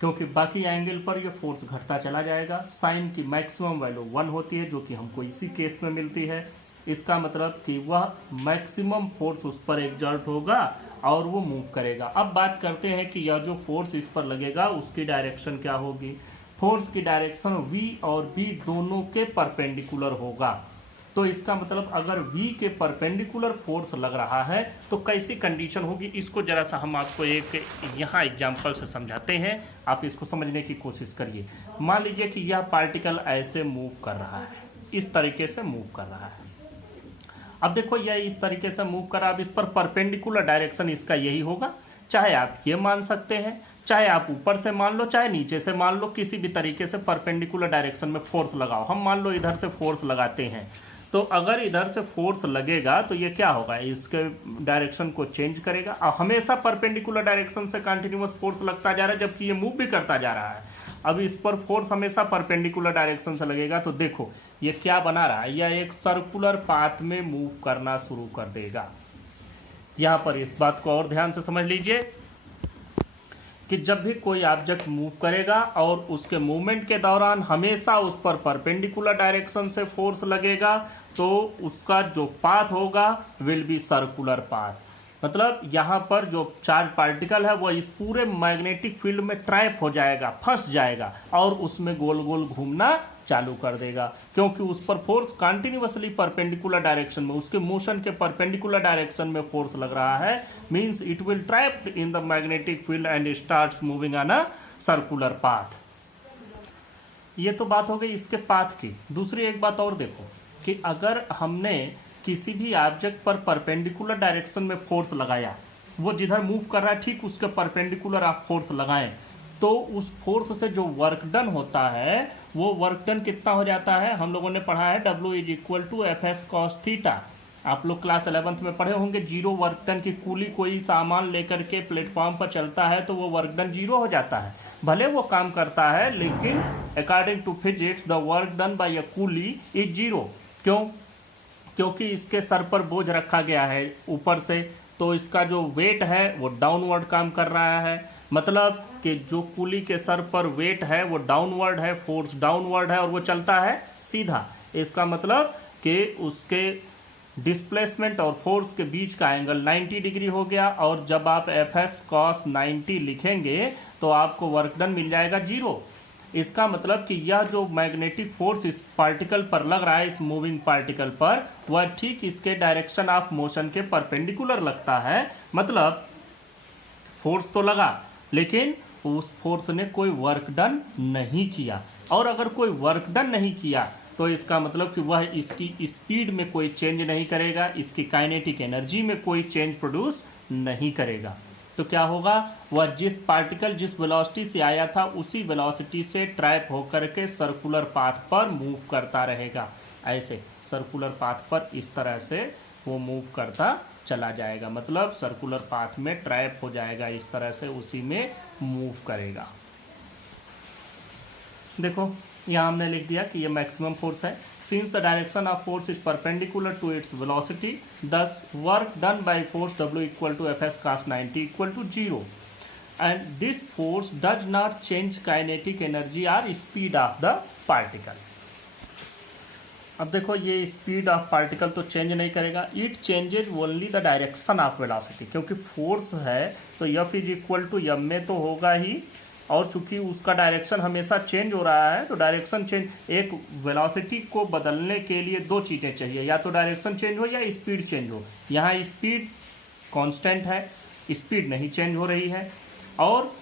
क्योंकि बाकी एंगल पर ये फोर्स घटता चला जाएगा। साइन की मैक्सिमम वैल्यू 1 होती है, जो कि हमको इसी केस में मिलती है। इसका मतलब कि वह मैक्सिमम फोर्स उस पर एग्जर्ट होगा और वो मूव करेगा। अब बात करते हैं कि यह जो फोर्स इस पर लगेगा उसकी डायरेक्शन क्या होगी। फोर्स की डायरेक्शन v और b दोनों के परपेंडिकुलर होगा। तो इसका मतलब अगर v के परपेंडिकुलर फोर्स लग रहा है तो कैसी कंडीशन होगी, इसको जरा सा हम आपको एक यहाँ एग्जांपल से समझाते हैं। आप इसको समझने की कोशिश करिए। मान लीजिए कि यह पार्टिकल ऐसे मूव कर रहा है, इस तरीके से मूव कर रहा है। अब देखो यह इस तरीके से मूव कर रहा है। अब इस पर परपेंडिकुलर डायरेक्शन इसका यही होगा। चाहे आप ये मान सकते हैं, चाहे आप ऊपर से मान लो, चाहे नीचे से मान लो, किसी भी तरीके से परपेंडिकुलर डायरेक्शन में फोर्स लगाओ। हम मान लो इधर से फोर्स लगाते हैं, तो अगर इधर से फोर्स लगेगा तो ये क्या होगा, इसके डायरेक्शन को चेंज करेगा और हमेशा परपेंडिकुलर डायरेक्शन से कंटिन्यूअस फोर्स लगता जा रहा है, जबकि ये मूव भी करता जा रहा है। अब इस पर फोर्स हमेशा परपेंडिकुलर डायरेक्शन से लगेगा तो देखो ये क्या बना रहा है, यह एक सर्कुलर पाथ में मूव करना शुरू कर देगा। यहां पर इस बात को और ध्यान से समझ लीजिए कि जब भी कोई ऑब्जेक्ट मूव करेगा और उसके मूवमेंट के दौरान हमेशा उस पर परपेंडिकुलर डायरेक्शन से फोर्स लगेगा तो उसका जो पाथ होगा विल बी सर्कुलर पाथ। मतलब यहाँ पर जो चार्ज पार्टिकल है वो इस पूरे मैग्नेटिक फील्ड में ट्रैप हो जाएगा, फंस जाएगा और उसमें गोल गोल घूमना चालू कर देगा, क्योंकि उस पर फोर्स कंटिन्यूअसली परपेंडिकुलर डायरेक्शन में, उसके मोशन के परपेंडिकुलर डायरेक्शन में फोर्स लग रहा है। Means it will trap in the magnetic field and starts moving on a circular path. ये तो बात हो गई इसके पाथ की। दूसरी एक बात और देखो कि अगर हमने किसी भी ऑब्जेक्ट पर परपेंडिकुलर डायरेक्शन में फोर्स लगाया, वो जिधर मूव कर रहा है ठीक उसके परपेंडिकुलर आप फोर्स लगाएं, तो उस फोर्स से जो वर्क डन होता है वो वर्क डन कितना हो जाता है। हम लोगों ने पढ़ा है W is equal to FS cos theta. आप लोग क्लास 11th में पढ़े होंगे। 0 वर्क डन की कूली कोई सामान लेकर के प्लेटफॉर्म पर चलता है तो वो वर्क डन 0 हो जाता है, भले वो काम करता है, लेकिन according to physics the work done by a coolie is 0। क्यों? क्योंकि इसके सर पर बोझ रखा गया है ऊपर से, तो इसका जो वेट है वो डाउनवर्ड काम कर रहा है। मतलब कि जो कूली के सर पर वेट है वो डाउनवर्ड है, फोर्स डाउनवर्ड है और वो चलता है सीधा। इसका मतलब कि उसके डिस्प्लेसमेंट और फोर्स के बीच का एंगल 90 डिग्री हो गया। और जब आप FS cos 90 लिखेंगे तो आपको वर्क डन मिल जाएगा 0। इसका मतलब कि यह जो मैग्नेटिक फोर्स इस पार्टिकल पर लग रहा है, इस मूविंग पार्टिकल पर, वह ठीक इसके डायरेक्शन ऑफ मोशन के परपेंडिकुलर लगता है। मतलब फोर्स तो लगा लेकिन उस फोर्स ने कोई वर्क डन नहीं किया। और अगर कोई वर्क डन नहीं किया तो इसका मतलब कि वह इसकी स्पीड में कोई चेंज नहीं करेगा, इसकी काइनेटिक एनर्जी में कोई चेंज प्रोड्यूस नहीं करेगा। तो क्या होगा, वह जिस पार्टिकल जिस वेलोसिटी से आया था उसी वेलोसिटी से ट्रैप होकर के सर्कुलर पाथ पर मूव करता रहेगा। ऐसे सर्कुलर पाथ पर इस तरह से वो मूव करता चला जाएगा, मतलब सर्कुलर पाथ में ट्रैप हो जाएगा, इस तरह से उसी में मूव करेगा। देखो यहाँ हमने लिख दिया कि ये मैक्सिमम फोर्स है। Since the direction of force is perpendicular to its velocity, thus work done by force W equal to Fs cos 90 equal to 0 and this force does not change kinetic energy or speed of the particle. अब देखो ये speed of particle तो change नहीं करेगा, it changes only the direction of velocity, क्योंकि force है तो F is equal to m में तो होगा ही, और चूंकि उसका डायरेक्शन हमेशा चेंज हो रहा है तो डायरेक्शन चेंज, एक वेलोसिटी को बदलने के लिए दो चीज़ें चाहिए, या तो डायरेक्शन चेंज हो या स्पीड चेंज हो। यहाँ स्पीड कांस्टेंट है, स्पीड नहीं चेंज हो रही है, और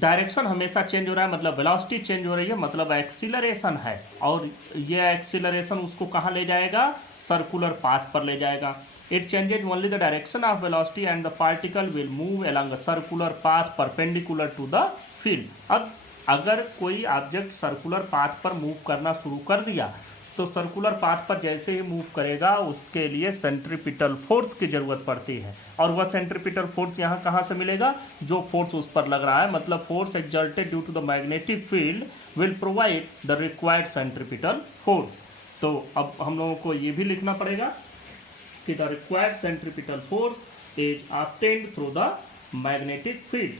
डायरेक्शन हमेशा चेंज हो रहा है, मतलब वेलोसिटी चेंज हो रही है, मतलब एक्सीलरेशन है, और ये एक्सीलरेशन उसको कहाँ ले जाएगा, सर्कुलर पाथ पर ले जाएगा। It changes only the direction of velocity and the particle will move along a circular path perpendicular to the field. अब अगर कोई ऑब्जेक्ट सर्कुलर पाथ पर मूव करना शुरू कर दिया तो सर्कुलर पाथ पर जैसे ही मूव करेगा उसके लिए सेंट्रीपिटल फोर्स की जरूरत पड़ती है, और वह सेंट्रीपिटल फोर्स यहाँ कहाँ से मिलेगा, जो फोर्स उस पर लग रहा है, मतलब force exerted due to the magnetic field will provide the required centripetal force. तो अब हम लोगों को ये भी लिखना पड़ेगा कि the required centripetal force is obtained through the magnetic field.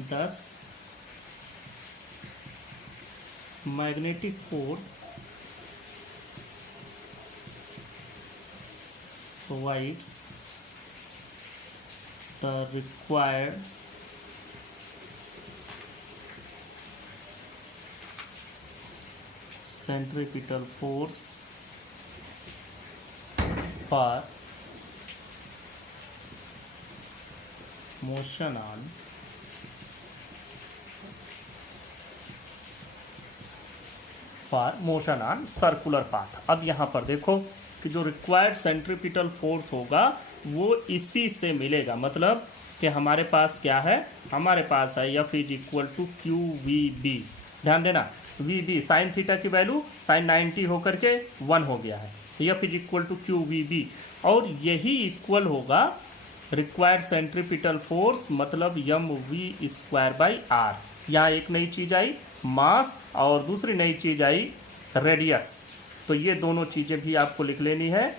Thus, magnetic force provides the required centripetal force for motion on circular path. अब यहाँ पर देखो कि जो रिक्वायर्ड सेंट्रीपिटल फोर्स होगा वो इसी से मिलेगा, मतलब कि हमारे पास क्या है, हमारे पास है F is equal to QVB। ध्यान देना, VB साइन थीटा की वैल्यू साइन 90 होकर के 1 हो गया है, F is equal to QVB, और यही इक्वल होगा रिक्वायर्ड सेंट्रीपिटल फोर्स, मतलब mv स्क्वायर बाई r। यहाँ एक नई चीज आई मास और दूसरी नई चीज आई रेडियस, तो ये दोनों चीजें भी आपको लिख लेनी है।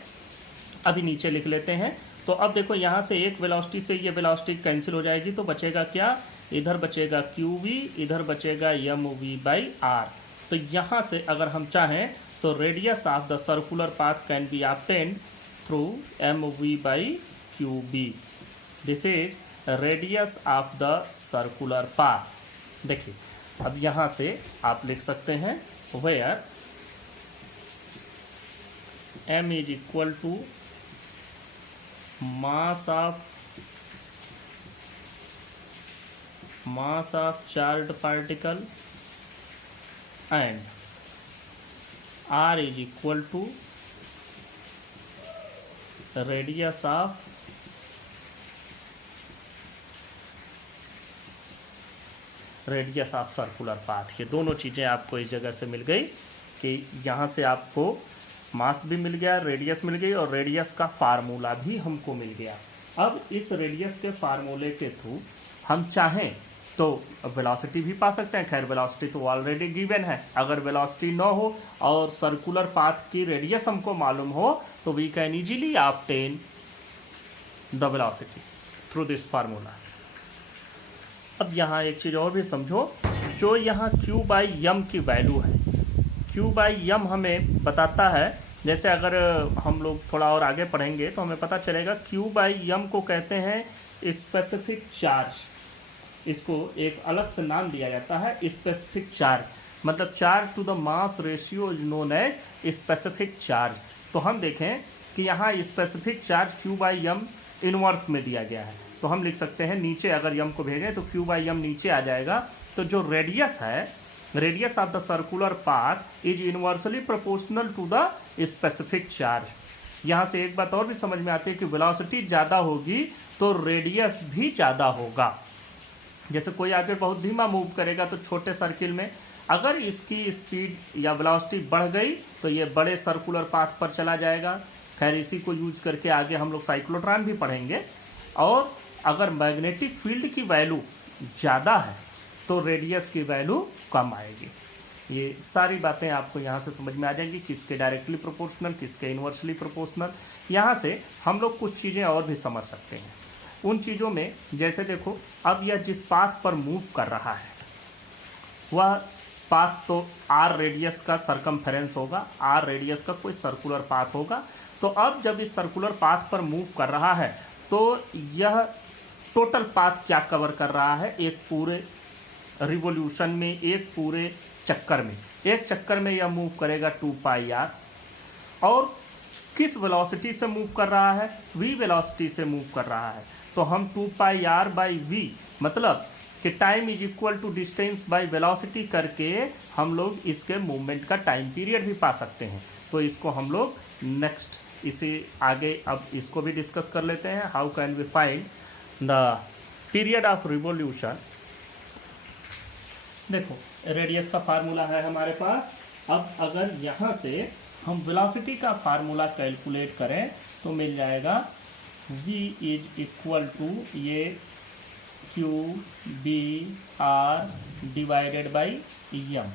अभी नीचे लिख लेते हैं। तो अब देखो यहाँ से एक वेलोसिटी से ये वेलोसिटी कैंसिल हो जाएगी, तो बचेगा क्या, इधर बचेगा QV, इधर बचेगा mv बाई r। तो यहाँ से अगर हम चाहें तो radius of the circular path can be obtained through mv by QB। This is radius of the circular path. देखिए अब यहाँ से आप लिख सकते हैं where m is equal to mass of charged particle and r is equal to radius of circular path. ये दोनों चीज़ें आपको इस जगह से मिल गई कि यहाँ से आपको मास भी मिल गया, रेडियस मिल गई, और रेडियस का फार्मूला भी हमको मिल गया। अब इस रेडियस के फार्मूले के थ्रू हम चाहें तो वेलोसिटी भी पा सकते हैं। खैर वेलोसिटी तो ऑलरेडी गिवन है, अगर वेलोसिटी न हो और सर्कुलर पाथ की रेडियस हमको मालूम हो तो we can easily obtain the velocity through this formula. अब यहाँ एक चीज़ और भी समझो, जो यहाँ Q बाई यम की वैल्यू है, Q बाई यम हमें बताता है, जैसे अगर हम लोग थोड़ा और आगे पढ़ेंगे तो हमें पता चलेगा Q बाई यम को कहते हैं स्पेसिफिक चार्ज। इसको एक अलग से नाम दिया जाता है स्पेसिफिक चार्ज, मतलब charge to the mass ratio is known as specific charge. तो हम देखें कि यहाँ specific charge Q by M inverse में दिया गया है, तो हम लिख सकते हैं नीचे अगर यम को भेजें तो क्यू बाई यम नीचे आ जाएगा। तो जो रेडियस है, radius of the circular path is inversely proportional to the specific charge. यहाँ से एक बात और भी समझ में आती है कि वेलोसिटी ज़्यादा होगी तो रेडियस भी ज़्यादा होगा। जैसे कोई आगे बहुत धीमा मूव करेगा तो छोटे सर्किल में अगर इसकी स्पीड या वेलोसिटी बढ़ गई तो ये बड़े सर्कुलर पाथ पर चला जाएगा। खैर इसी को यूज करके आगे हम लोग साइक्लोट्रॉन भी पढ़ेंगे। और अगर मैग्नेटिक फील्ड की वैल्यू ज़्यादा है तो रेडियस की वैल्यू कम आएगी। ये सारी बातें आपको यहाँ से समझ में आ जाएंगी, किसके डायरेक्टली प्रोपोर्शनल, किसके इनवर्सली प्रोपोर्शनल। यहाँ से हम लोग कुछ चीज़ें और भी समझ सकते हैं। उन चीज़ों में जैसे देखो, अब यह जिस पाथ पर मूव कर रहा है वह पाथ तो आर रेडियस का सरकमफेरेंस होगा, आर रेडियस का कोई सर्कुलर पाथ होगा। तो अब जब इस सर्कुलर पाथ पर मूव कर रहा है तो यह टोटल पाथ क्या कवर कर रहा है, एक पूरे रिवोल्यूशन में, एक पूरे चक्कर में, एक चक्कर में यह मूव करेगा 2 पाई आर। और किस वेलोसिटी से मूव कर रहा है, v वेलोसिटी से मूव कर रहा है। तो हम 2 पाई आर बाई वी मतलब कि time is equal to distance by velocity करके हम लोग इसके मूवमेंट का टाइम पीरियड भी पा सकते हैं। तो इसको हम लोग नेक्स्ट इसे आगे अब इसको भी डिस्कस कर लेते हैं। How can we find the period of revolution. देखो रेडियस का फार्मूला है हमारे पास। अब अगर यहाँ से हम वेलोसिटी का फार्मूला कैलकुलेट करें तो मिल जाएगा v इज इक्वल टू ये Q B are divided by M,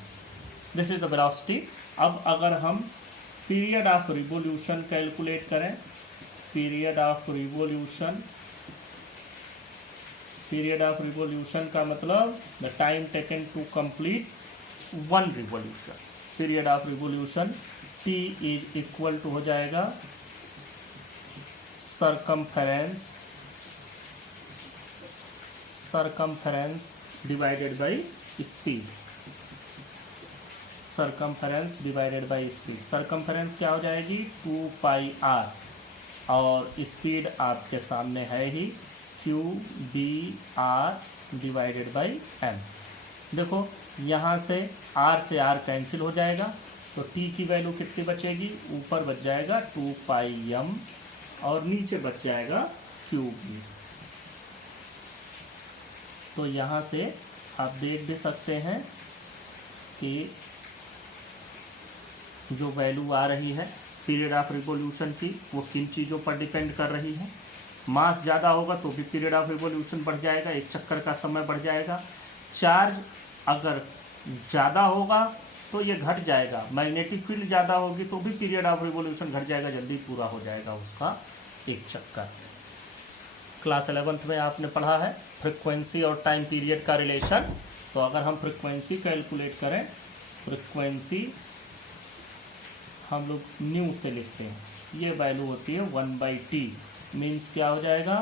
this is the velocity. अब अगर हम पीरियड ऑफ रिवोल्यूशन कैलकुलेट करें, पीरियड ऑफ रिवोल्यूशन का मतलब the time taken to complete one revolution. Period of revolution t is equal to हो जाएगा circumference divided by speed. Circumference divided by speed, circumference क्या हो जाएगी 2 पाई आर और speed आपके सामने है ही q B are divided by m. देखो यहाँ से r कैंसिल हो जाएगा तो t की वैल्यू कितनी बचेगी, ऊपर बच जाएगा 2 पाई यम और नीचे बच जाएगा क्यू बी। तो यहाँ से आप देख भी सकते हैं कि जो वैल्यू आ रही है पीरियड ऑफ रिवोल्यूशन की वो किन चीज़ों पर डिपेंड कर रही है। मास ज़्यादा होगा तो भी पीरियड ऑफ रिवोल्यूशन बढ़ जाएगा, एक चक्कर का समय बढ़ जाएगा। चार्ज अगर ज़्यादा होगा तो ये घट जाएगा, मैग्नेटिक फील्ड ज़्यादा होगी तो भी पीरियड ऑफ रिवोल्यूशन घट जाएगा, जल्दी पूरा हो जाएगा उसका एक चक्कर। क्लास 11th में आपने पढ़ा है फ्रीक्वेंसी और टाइम पीरियड का रिलेशन। तो अगर हम फ्रीक्वेंसी कैलकुलेट करें, फ्रीक्वेंसी हम लोग न्यू से लिखते हैं, ये वैल्यू होती है 1/t, मीन्स क्या हो जाएगा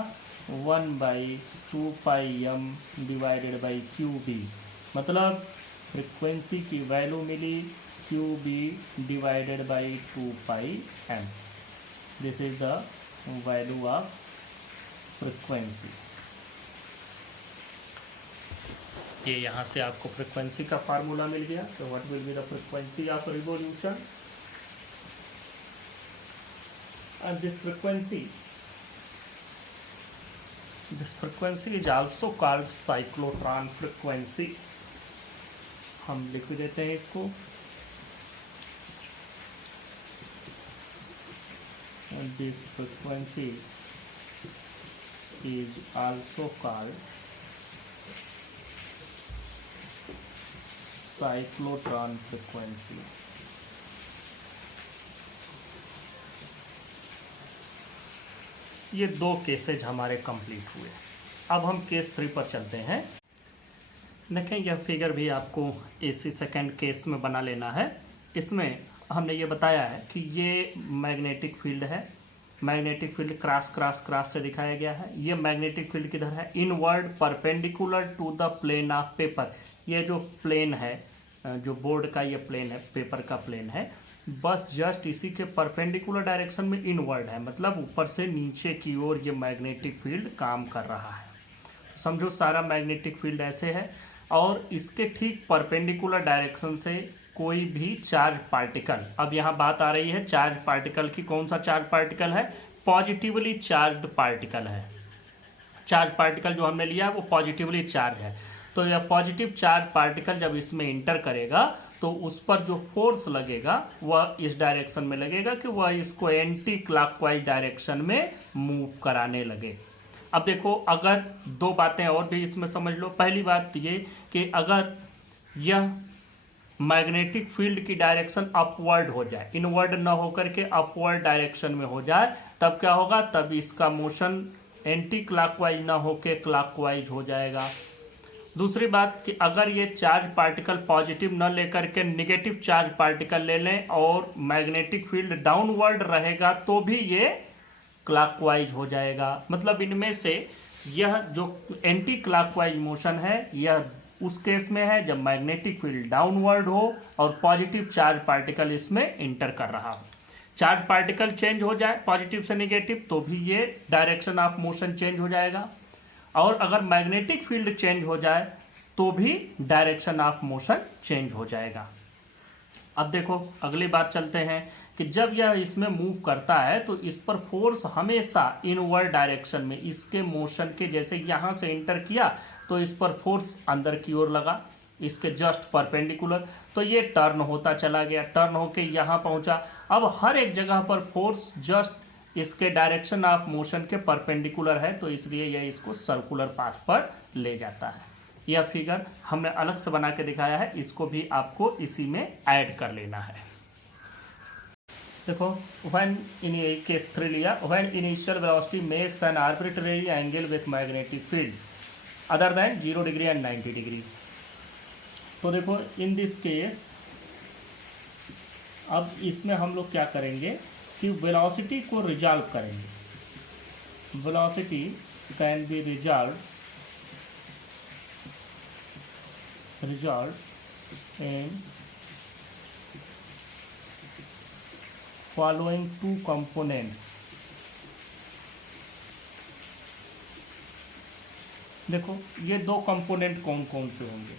1/2 pi M divided by Q B. मतलब फ्रीक्वेंसी की वैल्यू मिली q B divided by 2 pi m. This is the value of frequency. ये यहाँ से आपको फ्रीक्वेंसी का फार्मूला मिल गया। तो what will be the frequency of revolution, and this frequency is also called cyclotron frequency। हम लिख देते हैं इसको, and this frequency is also called cyclotron frequency। ये 2 केसेज हमारे कंप्लीट हुए। अब हम केस 3 पर चलते हैं। देखें यह फिगर भी आपको AC सेकेंड केस में बना लेना है। इसमें हमने ये बताया है कि ये मैग्नेटिक फील्ड है, मैग्नेटिक फील्ड क्रॉस से दिखाया गया है। ये मैग्नेटिक फील्ड किधर है, inward perpendicular to the plane of paper. ये जो प्लेन है, जो बोर्ड का ये प्लेन है, पेपर का प्लेन है, बस जस्ट इसी के परपेंडिकुलर डायरेक्शन में इनवर्ड है, मतलब ऊपर से नीचे की ओर ये मैग्नेटिक फील्ड काम कर रहा है। समझो सारा मैग्नेटिक फील्ड ऐसे है और इसके ठीक परपेंडिकुलर डायरेक्शन से कोई भी चार्ज पार्टिकल, अब यहाँ बात आ रही है चार्ज पार्टिकल की, कौन सा चार्ज पार्टिकल है? पॉजिटिवली चार्ज्ड पार्टिकल है। चार्ज पार्टिकल जो हमने लिया है वो पॉजिटिवली चार्ज है। तो यह पॉजिटिव चार्ज पार्टिकल जब इसमें इंटर करेगा तो उस पर जो फोर्स लगेगा वह इस डायरेक्शन में लगेगा कि वह इसको एंटी क्लॉकवाइज डायरेक्शन में मूव कराने लगे। अब देखो, अगर दो बातें और भी इसमें समझ लो। पहली बात ये कि अगर यह मैग्नेटिक फील्ड की डायरेक्शन अपवर्ड हो जाए, इनवर्ड न होकर के अपवर्ड डायरेक्शन में हो जाए, तब क्या होगा? तब इसका मोशन एंटी क्लॉकवाइज ना होके क्लॉकवाइज हो जाएगा। दूसरी बात कि अगर ये चार्ज पार्टिकल पॉजिटिव न लेकर के नेगेटिव चार्ज पार्टिकल ले लें और मैग्नेटिक फील्ड डाउनवर्ड रहेगा तो भी ये क्लॉकवाइज हो जाएगा। मतलब इनमें से यह जो एंटी क्लॉकवाइज मोशन है यह उस केस में है जब मैग्नेटिक फील्ड डाउनवर्ड हो और पॉजिटिव चार्ज पार्टिकल इसमें इंटर कर रहा हो। चार्ज पार्टिकल चेंज हो जाए पॉजिटिव से नेगेटिव तो भी ये डायरेक्शन ऑफ मोशन चेंज हो जाएगा, और अगर मैग्नेटिक फील्ड चेंज हो जाए तो भी डायरेक्शन ऑफ मोशन चेंज हो जाएगा। अब देखो अगली बात चलते हैं कि जब यह इसमें मूव करता है तो इस पर फोर्स हमेशा इनवर्ड डायरेक्शन में, इसके मोशन के जैसे यहां से इंटर किया तो इस पर फोर्स अंदर की ओर लगा, इसके जस्ट परपेंडिकुलर, तो ये टर्न होता चला गया, टर्न होके यहाँ पहुंचा। अब हर एक जगह पर फोर्स जस्ट इसके डायरेक्शन ऑफ मोशन के परपेंडिकुलर है, तो इसलिए यह इसको सर्कुलर पाथ पर ले जाता है। यह फिगर हमने अलग से बना के दिखाया है, इसको भी आपको इसी में ऐड कर लेना है। देखो, व्हेन इन केस 3 लिया, when initial velocity makes an arbitrary angle with magnetic field other than 0 degree and 90 degree. तो देखो इन दिस केस, अब इसमें हम लोग क्या करेंगे कि वेलोसिटी को रिजॉल्व करेंगे। Velocity can be resolve in following two components. देखो ये दो कंपोनेंट कौन कौन से होंगे?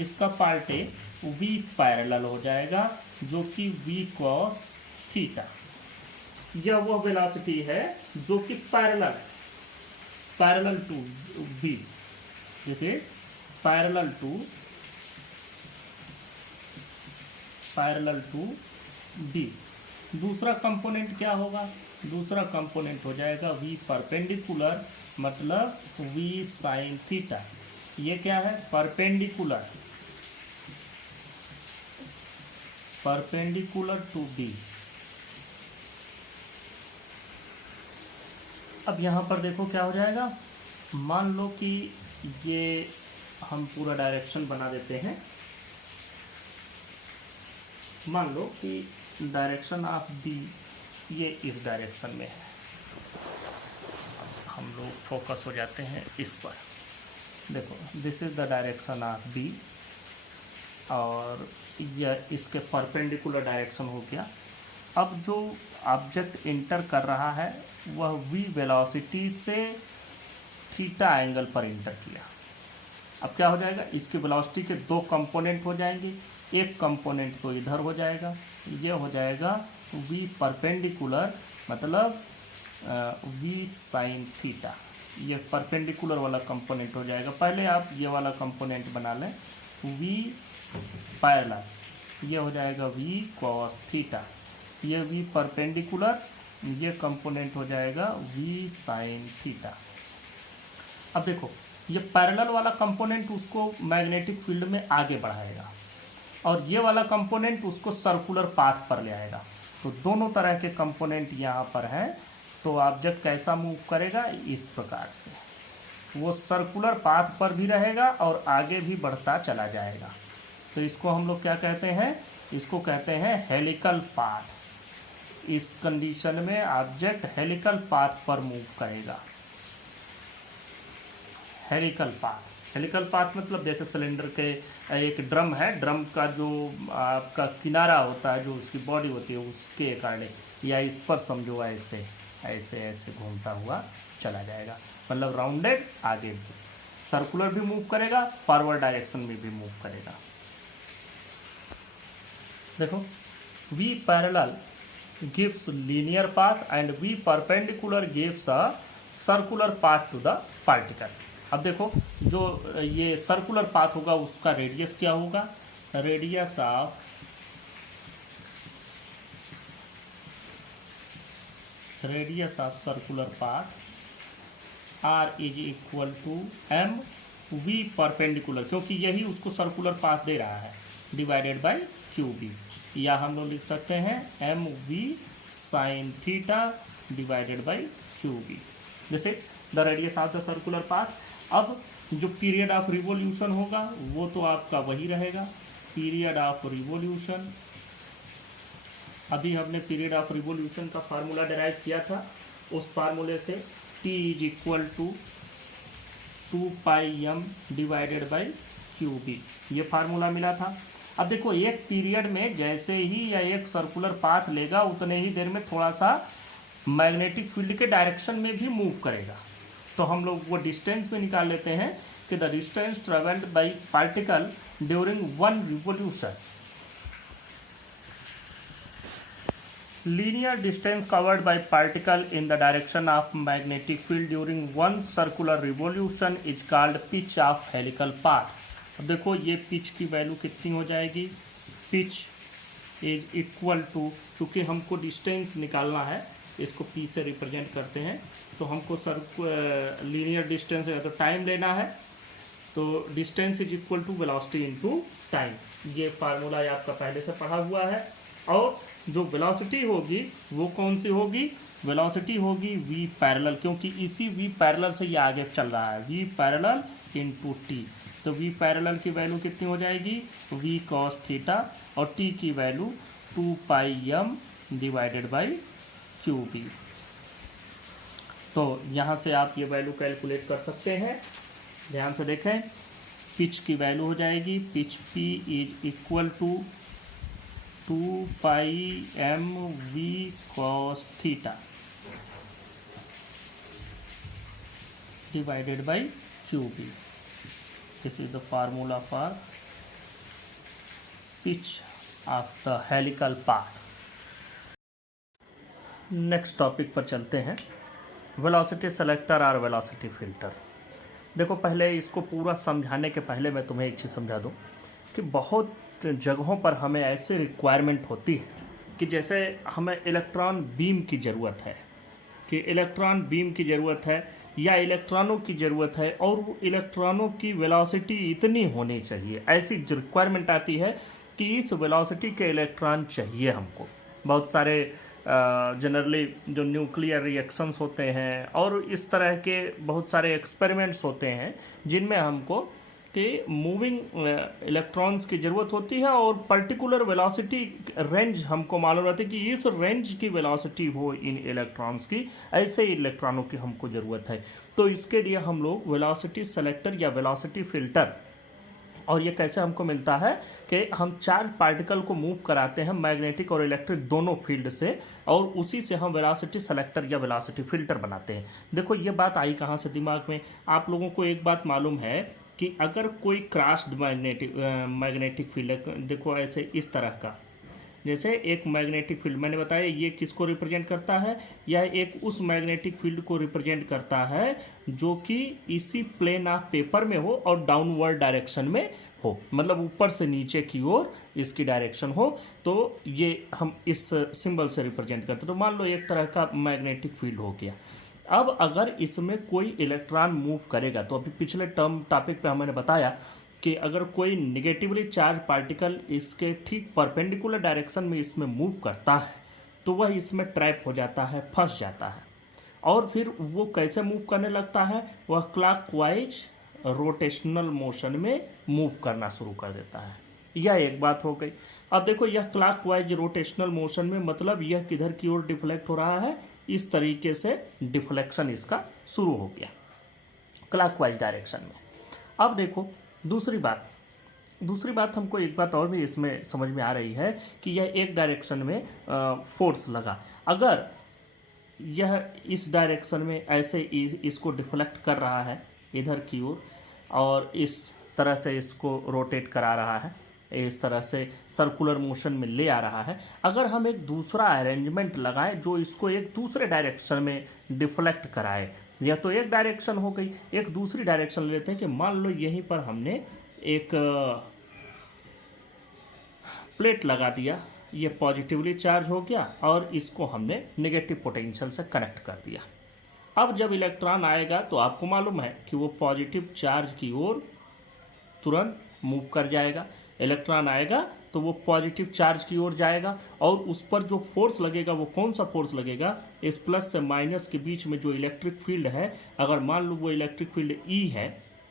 इसका पार्ट ए v पैरेलल हो जाएगा जो कि v cos थीटा, यह वो वेलोसिटी है जो कि पैरेलल टू v, जैसे पैरेलल टू b। दूसरा कंपोनेंट क्या होगा? दूसरा कंपोनेंट हो जाएगा v परपेंडिकुलर, मतलब v साइन थीटा। ये क्या है? Perpendicular to b। अब यहां पर देखो क्या हो जाएगा, मान लो कि ये हम पूरा डायरेक्शन बना देते हैं। मान लो कि डायरेक्शन ऑफ b ये इस डायरेक्शन में है, हम लोग फोकस हो जाते हैं इस पर। देखो this is the direction of b और यह इसके परपेंडिकुलर डायरेक्शन हो गया। अब जो ऑब्जेक्ट इंटर कर रहा है वह v वेलोसिटी से थीटा एंगल पर इंटर किया। अब क्या हो जाएगा, इसकी वेलोसिटी के दो कंपोनेंट हो जाएंगे, एक कंपोनेंट तो इधर हो जाएगा, ये हो जाएगा v परपेंडिकुलर, मतलब v साइन थीटा, ये परपेंडिकुलर वाला कंपोनेंट हो जाएगा। पहले आप ये वाला कंपोनेंट बना लें, v पैरेलल, ये हो जाएगा v cos थीटा, ये v परपेंडिकुलर, ये कंपोनेंट हो जाएगा v साइन थीटा। अब देखो ये पैरेलल वाला कंपोनेंट उसको मैग्नेटिक फील्ड में आगे बढ़ाएगा और ये वाला कंपोनेंट उसको सर्कुलर पाथ पर ले आएगा। तो दोनों तरह के कंपोनेंट यहाँ पर हैं, तो ऑब्जेक्ट कैसा मूव करेगा? इस प्रकार से वो सर्कुलर पाथ पर भी रहेगा और आगे भी बढ़ता चला जाएगा। तो इसको हम लोग क्या कहते हैं? इसको कहते हैं हेलिकल पाथ। इस कंडीशन में ऑब्जेक्ट हेलिकल पाथ पर मूव करेगा, हेलिकल पाथ। हेलिकल पाथ मतलब जैसे सिलेंडर के एक ड्रम है, ड्रम का जो आपका किनारा होता है, जो उसकी बॉडी होती है उसके अकॉर्डिंग, या इस पर समझो ऐसे ऐसे ऐसे घूमता हुआ चला जाएगा, मतलब राउंडेड आगे सर्कुलर भी मूव करेगा, फॉरवर्ड डायरेक्शन में भी मूव करेगा। देखो V parallel gives linear path and V perpendicular gives a circular path to the particle। अब देखो जो ये सर्कुलर पाथ होगा उसका रेडियस क्या होगा, radius of circular path R is equal to M V perpendicular, क्योंकि यही उसको सर्कुलर पाथ दे रहा है, डिवाइडेड बाई क्यू बी, या हम लोग लिख सकते हैं m v sine theta divided by Q B, जैसे the radius of the circular path. अब जो पीरियड ऑफ रिवोल्यूशन होगा वो तो आपका वही रहेगा, पीरियड ऑफ रिवोल्यूशन। अभी हमने पीरियड ऑफ रिवोल्यूशन का फार्मूला डिराइव किया था, उस फार्मूले से T is equal to 2 pi M divided by Q B, ये फार्मूला मिला था। अब देखो एक पीरियड में जैसे ही या एक सर्कुलर पाथ लेगा उतने ही देर में थोड़ा सा मैग्नेटिक फील्ड के डायरेक्शन में भी मूव करेगा, तो हम लोग वो डिस्टेंस में निकाल लेते हैं कि the distance travelled by particle during one revolution, linear distance covered by particle in the direction of magnetic field during one circular revolution is called pitch of helical path। अब देखो ये पिच की value कितनी हो जाएगी, pitch is equal to, चूँकि हमको distance निकालना है इसको पी से रिप्रेजेंट करते हैं, तो हमको लीनियर डिस्टेंस है तो टाइम लेना है, तो distance is equal to velocity into time, ये फार्मूला आपका पहले से पढ़ा हुआ है। और जो वेलोसिटी होगी वो कौन सी होगी, वेलोसिटी होगी v पैरेलल, क्योंकि इसी v पैरेलल से ये आगे चल रहा है, v पैरेलल इनटू t, तो v पैरेलल की वैल्यू कितनी हो जाएगी v cos थीटा, और t की value 2 pi m divided by Q B. तो यहाँ से आप ये वैल्यू कैलकुलेट कर सकते हैं, ध्यान से देखें, पिच की वैल्यू हो जाएगी, pitch p is equal to 2 pi M V cos theta divided by Q B, this is the formula for pitch of the helical path. Next topic पर चलते हैं, वेलोसिटी सेलेक्टर और वेलोसिटी फिल्टर। देखो पहले इसको पूरा समझाने के पहले मैं तुम्हें एक चीज़ समझा दूं कि बहुत जगहों पर हमें ऐसे रिक्वायरमेंट होती है कि जैसे हमें इलेक्ट्रॉन बीम की ज़रूरत है, कि इलेक्ट्रॉन बीम की ज़रूरत है या इलेक्ट्रॉनों की ज़रूरत है, और वो इलेक्ट्रॉनों की वेलोसिटी इतनी होनी चाहिए, ऐसी रिक्वायरमेंट आती है कि इस वेलोसिटी के इलेक्ट्रॉन चाहिए हमको। बहुत सारे जनरली जो न्यूक्लियर रिएक्शंस होते हैं और इस तरह के बहुत सारे एक्सपेरिमेंट्स होते हैं जिनमें हमको कि मूविंग इलेक्ट्रॉन्स की ज़रूरत होती है, और पर्टिकुलर वेलोसिटी रेंज हमको मालूम रहती है कि इस रेंज की वेलोसिटी हो इन इलेक्ट्रॉन्स की, ऐसे ही इलेक्ट्रॉनों की हमको ज़रूरत है। तो इसके लिए हम लोग वेलोसिटी सेलेक्टर या वेलोसिटी फिल्टर, और ये कैसे हमको मिलता है कि हम चार्ज पार्टिकल को मूव कराते हैं मैग्नेटिक और इलेक्ट्रिक दोनों फील्ड से, और उसी से हम वेलोसिटी सेलेक्टर या वेलोसिटी फिल्टर बनाते हैं। देखो ये बात आई कहाँ से दिमाग में, आप लोगों को एक बात मालूम है कि अगर कोई क्रॉस्ड मैग्नेटिक फील्ड, देखो ऐसे इस तरह का, जैसे एक मैग्नेटिक फील्ड मैंने बताया ये किसको रिप्रेजेंट करता है, यह एक उस मैग्नेटिक फील्ड को रिप्रेजेंट करता है जो कि इसी प्लेन ऑफ पेपर में हो और डाउनवर्ड डायरेक्शन में हो, मतलब ऊपर से नीचे की ओर इसकी डायरेक्शन हो, तो ये हम इस सिंबल से रिप्रेजेंट करते हैं। तो मान लो एक तरह का मैग्नेटिक फील्ड हो गया। अब अगर इसमें कोई इलेक्ट्रॉन मूव करेगा, तो अभी पिछले टॉपिक पे हमने बताया कि अगर कोई निगेटिवली चार्ज पार्टिकल इसके ठीक परपेंडिकुलर डायरेक्शन में इसमें मूव करता है तो वह इसमें ट्रैप हो जाता है, फंस जाता है, और फिर वो कैसे मूव करने लगता है, वह क्लॉकवाइज रोटेशनल मोशन में मूव करना शुरू कर देता है। यह एक बात हो गई। अब देखो यह क्लॉकवाइज रोटेशनल मोशन में मतलब यह किधर की ओर डिफ्लेक्ट हो रहा है, इस तरीके से डिफ्लेक्शन इसका शुरू हो गया क्लॉकवाइज डायरेक्शन में। अब देखो दूसरी बात हमको एक बात और भी इसमें समझ में आ रही है कि यह एक डायरेक्शन में फोर्स लगा, अगर यह इस डायरेक्शन में ऐसे इसको डिफ्लेक्ट कर रहा है इधर की ओर और इस तरह से इसको रोटेट करा रहा है, इस तरह से सर्कुलर मोशन में ले आ रहा है, अगर हम एक दूसरा अरेंजमेंट लगाएं जो इसको एक दूसरे डायरेक्शन में डिफ्लेक्ट कराए, यह तो एक डायरेक्शन हो गई, एक दूसरी डायरेक्शन लेते हैं कि मान लो यहीं पर हमने एक प्लेट लगा दिया, ये पॉजिटिवली चार्ज हो गया और इसको हमने नेगेटिव पोटेंशियल से कनेक्ट कर दिया। अब जब इलेक्ट्रॉन आएगा तो आपको मालूम है कि वो पॉजिटिव चार्ज की ओर तुरंत मूव कर जाएगा। इलेक्ट्रॉन आएगा तो वो पॉजिटिव चार्ज की ओर जाएगा और उस पर जो फोर्स लगेगा वो कौन सा फोर्स लगेगा, इस प्लस से माइनस के बीच में जो इलेक्ट्रिक फील्ड है, अगर मान लो वो इलेक्ट्रिक फील्ड ई है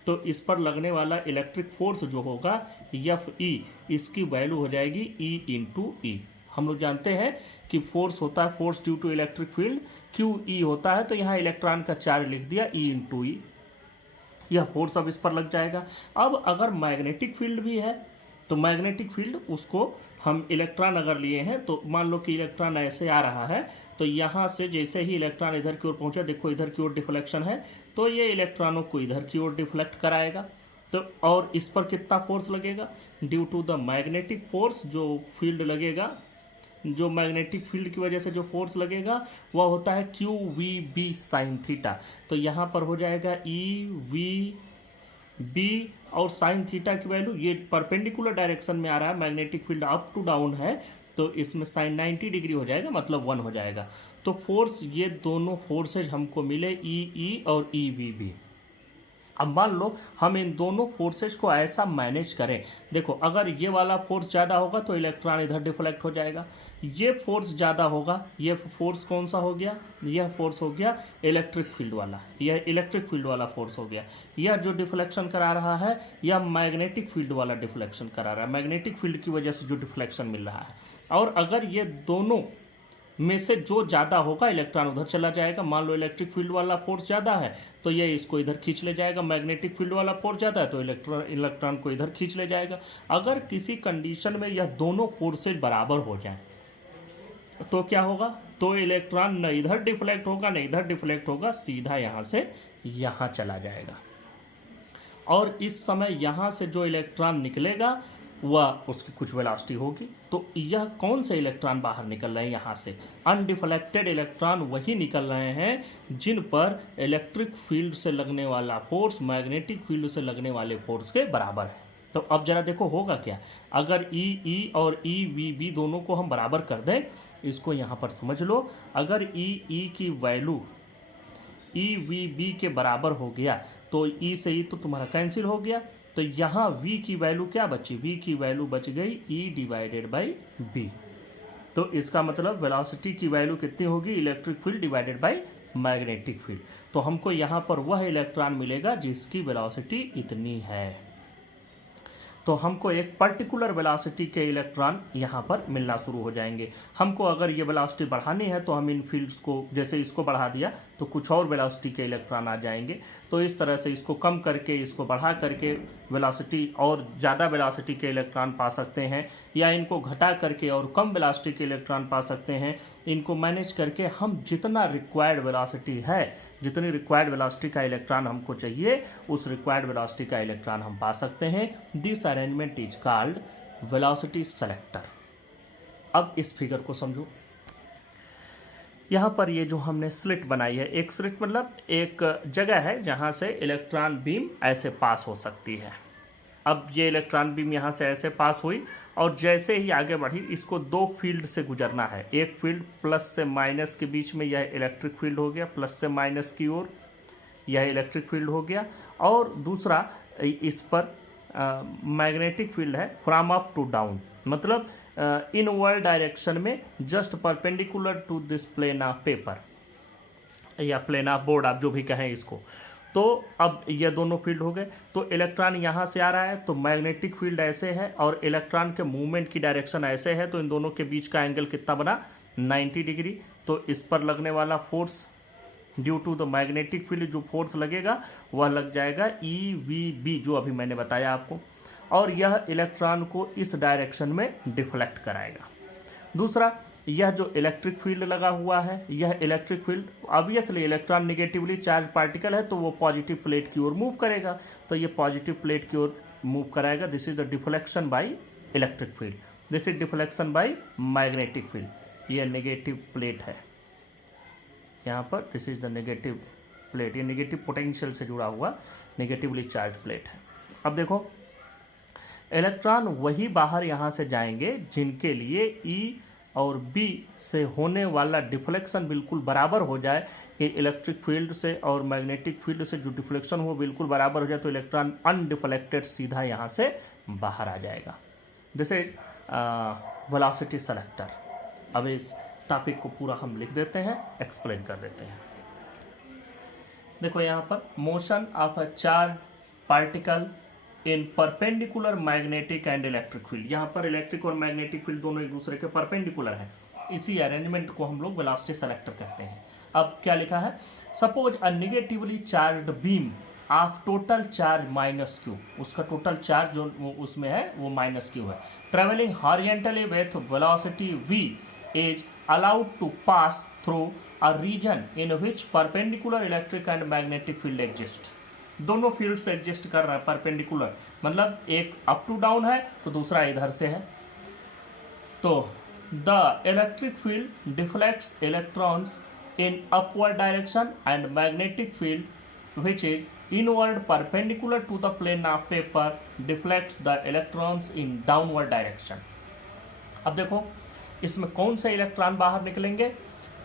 तो इस पर लगने वाला इलेक्ट्रिक फोर्स जो होगा एफ ई, इसकी वैल्यू हो जाएगी ई इंटू ई। हम लोग जानते हैं कि फोर्स होता है force due to electric field, Q E होता है, तो यहाँ इलेक्ट्रॉन का चार्ज लिख दिया ई इंटू ई, यह फोर्स अब इस पर लग जाएगा। अब अगर मैग्नेटिक फील्ड भी है तो मैग्नेटिक फील्ड उसको हम इलेक्ट्रॉन अगर लिए हैं तो मान लो कि इलेक्ट्रॉन ऐसे आ रहा है तो यहाँ से जैसे ही इलेक्ट्रॉन इधर की ओर पहुँचा, देखो इधर की ओर डिफ्लेक्शन है, तो ये इलेक्ट्रॉनों को इधर की ओर डिफ्लेक्ट कराएगा। तो और इस पर कितना फोर्स लगेगा, due to the magnetic force, जो फील्ड लगेगा, जो मैग्नेटिक फील्ड की वजह से जो फोर्स लगेगा वह होता है Q we B sine theta. तो यहाँ पर हो जाएगा ई वी बी और साइन थीटा की वैल्यू, ये परपेंडिकुलर डायरेक्शन में आ रहा है, magnetic field up to down है, तो इसमें साइन 90 डिग्री हो जाएगा, मतलब 1 हो जाएगा। तो फोर्स, ये दोनों फोर्सेज हमको मिले ई ई और ई वी बी। अब मान लो हम इन दोनों फोर्सेज को ऐसा मैनेज करें, देखो अगर ये वाला फोर्स ज़्यादा होगा तो इलेक्ट्रॉन इधर डिफ्लेक्ट हो जाएगा, ये फोर्स ज़्यादा होगा, ये फोर्स कौन सा हो गया, यह फोर्स हो गया इलेक्ट्रिक फील्ड वाला, यह इलेक्ट्रिक फील्ड वाला फोर्स हो गया। यह जो डिफ्लेक्शन करा रहा है यह मैग्नेटिक फील्ड वाला डिफ्लेक्शन करा रहा है, मैग्नेटिक फील्ड की वजह से जो डिफ्लेक्शन मिल रहा है। और अगर ये दोनों में से जो ज़्यादा होगा इलेक्ट्रॉन उधर चला जाएगा, मान लो इलेक्ट्रिक फील्ड वाला फोर्स ज़्यादा है तो ये इसको इधर खींच ले जाएगा, मैग्नेटिक फील्ड वाला फोर्स ज़्यादा है तो इलेक्ट्रॉन को इधर खींच ले जाएगा। अगर किसी कंडीशन में यह दोनों फोर्सेज बराबर हो जाएं तो क्या होगा, तो इलेक्ट्रॉन न इधर डिफ्लेक्ट होगा न इधर डिफ्लेक्ट होगा, सीधा यहाँ से यहाँ चला जाएगा। और इस समय यहाँ से जो इलेक्ट्रॉन निकलेगा वह उसकी कुछ वेलोसिटी होगी। तो यह कौन से इलेक्ट्रॉन बाहर निकल रहे हैं, यहाँ से अनडिफ्लेक्टेड इलेक्ट्रॉन वही निकल रहे हैं जिन पर इलेक्ट्रिक फील्ड से लगने वाला फोर्स मैग्नेटिक फील्ड से लगने वाले फोर्स के बराबर है। तो अब जरा देखो होगा क्या, अगर ई ई और ई वी बी दोनों को हम बराबर कर दें, इसको यहाँ पर समझ लो, अगर ई ई की वैल्यू ई वी बी के बराबर हो गया तो ई से ई तो तुम्हारा कैंसिल हो गया, तो यहाँ v की वैल्यू क्या बची, v की वैल्यू बच गई e डिवाइडेड बाई b। तो इसका मतलब वेलोसिटी की वैल्यू कितनी होगी, electric field divided by magnetic field. तो हमको यहाँ पर वह इलेक्ट्रॉन मिलेगा जिसकी वेलोसिटी इतनी है। तो हमको एक पर्टिकुलर वेलोसिटी के इलेक्ट्रॉन यहाँ पर मिलना शुरू हो जाएंगे। हमको अगर ये वेलोसिटी बढ़ानी है तो हम इन फील्ड्स को, जैसे इसको बढ़ा दिया तो कुछ और वेलोसिटी के इलेक्ट्रॉन आ जाएंगे। तो इस तरह से इसको कम करके इसको बढ़ा करके वेलोसिटी और ज़्यादा वेलोसिटी के इलेक्ट्रॉन पा सकते हैं, या इनको घटा करके और कम वेलोसिटी के इलेक्ट्रॉन पा सकते हैं। इनको मैनेज करके हम जितना रिक्वायर्ड वेलोसिटी है, जितनी रिक्वायर्ड वेलोसिटी का इलेक्ट्रॉन हमको चाहिए उस रिक्वायर्ड वेलोसिटी का इलेक्ट्रॉन हम पा सकते हैं। This arrangement is called velocity selector. अब इस फिगर को समझो, यहाँ पर ये जो हमने स्लिट बनाई है, एक स्लिट मतलब एक जगह है जहाँ से इलेक्ट्रॉन बीम ऐसे पास हो सकती है। अब ये इलेक्ट्रॉन बीम यहाँ से ऐसे पास हुई और जैसे ही आगे बढ़ी इसको दो फील्ड से गुजरना है। एक फील्ड प्लस से माइनस के बीच में, यह इलेक्ट्रिक फील्ड हो गया, प्लस से माइनस की ओर यह इलेक्ट्रिक फील्ड हो गया, और दूसरा इस पर मैग्नेटिक फील्ड है फ्रॉम अप टू डाउन, मतलब इनवर्ड डायरेक्शन में just perpendicular to this plane of paper या प्लेन ऑफ बोर्ड, आप जो भी कहें इसको। तो अब ये दोनों फील्ड हो गए, तो इलेक्ट्रॉन यहाँ से आ रहा है तो मैग्नेटिक फील्ड ऐसे है और इलेक्ट्रॉन के मूवमेंट की डायरेक्शन ऐसे है, तो इन दोनों के बीच का एंगल कितना बना, 90 डिग्री। तो इस पर लगने वाला force due to the magnetic field जो फोर्स लगेगा वह लग जाएगा EVB, जो अभी मैंने बताया आपको, और यह इलेक्ट्रॉन को इस डायरेक्शन में डिफ्लेक्ट कराएगा। दूसरा, यह जो इलेक्ट्रिक फील्ड लगा हुआ है, यह electric field obviously electron negatively charge particle है तो वो पॉजिटिव प्लेट की ओर मूव करेगा, तो ये पॉजिटिव प्लेट की ओर मूव कराएगा। This is the deflection by electric field, this is deflection by magnetic field. ये नेगेटिव प्लेट है यहाँ पर, this is the negative plate, ये नेगेटिव पोटेंशियल से जुड़ा हुआ नेगेटिवली चार्ज प्लेट है। अब देखो, इलेक्ट्रॉन वही बाहर यहाँ से जाएंगे जिनके लिए ई और बी से होने वाला डिफ्लेक्शन बिल्कुल बराबर हो जाए, कि इलेक्ट्रिक फील्ड से और मैग्नेटिक फील्ड से जो डिफ्लेक्शन हो बिल्कुल बराबर हो जाए, तो इलेक्ट्रॉन अनडिफ्लेक्टेड सीधा यहाँ से बाहर आ जाएगा। This is velocity selector. अब इस टॉपिक को पूरा हम लिख देते हैं, एक्सप्लेन कर देते हैं। देखो यहाँ पर, motion of a charge particle in perpendicular magnetic and electric field. यहाँ पर इलेक्ट्रिक और मैग्नेटिक फील्ड दोनों एक दूसरे के परपेंडिकुलर है, इसी अरेंजमेंट को हम लोग वेलोसिटी सेलेक्टर कहते हैं। अब क्या लिखा है, suppose a negatively charged beam of total charge -q, उसका टोटल चार्ज जो उसमें है वो -q है, travelling horizontally with velocity v is allowed to pass through a region in which perpendicular electric and magnetic field exist. दोनों field से exist कर रहा है परपेंडिकुलर, मतलब एक अप टू डाउन है तो दूसरा इधर से है। तो the electric field deflects electrons in upward direction and magnetic field which is inward perpendicular to the plane of paper deflects the electrons in downward direction. अब देखो, इसमें कौन से इलेक्ट्रॉन बाहर निकलेंगे,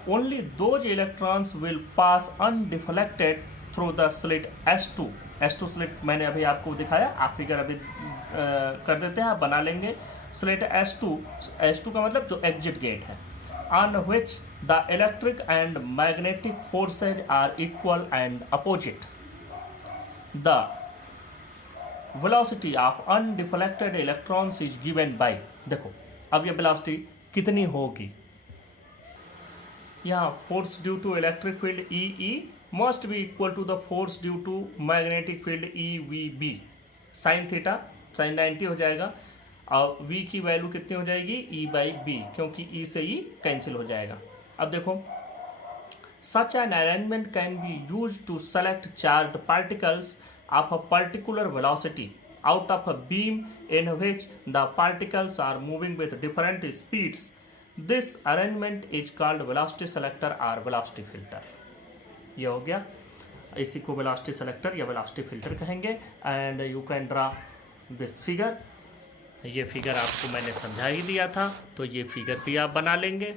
only those electrons will pass undeflected through the slit S2। S2 slit मैंने अभी आपको दिखाया, आप फिगर अभी कर देते हैं, आप बना लेंगे। स्लिट S2 का मतलब जो एग्जिट गेट है, on which the electric and magnetic forces are equal and opposite. The velocity of undeflected electrons is given by, देखो अब ये वेलोसिटी कितनी होगी, यहाँ force due to electric field EE must be equal to the force due to magnetic field EVB, sin theta sin 90 हो जाएगा, और V की वैल्यू कितनी हो जाएगी, E/B, क्योंकि E से E कैंसिल हो जाएगा। अब देखो, such an arrangement can be used to select charged particles of a particular velocity out of a beam in which the particles are moving with different speeds. This arrangement is called velocity selector or velocity filter। ये हो गया, इसी को velocity selector या velocity filter कहेंगे। And you can draw this figure, ये figure आपको मैंने समझा ही दिया था, तो ये फिगर भी आप बना लेंगे।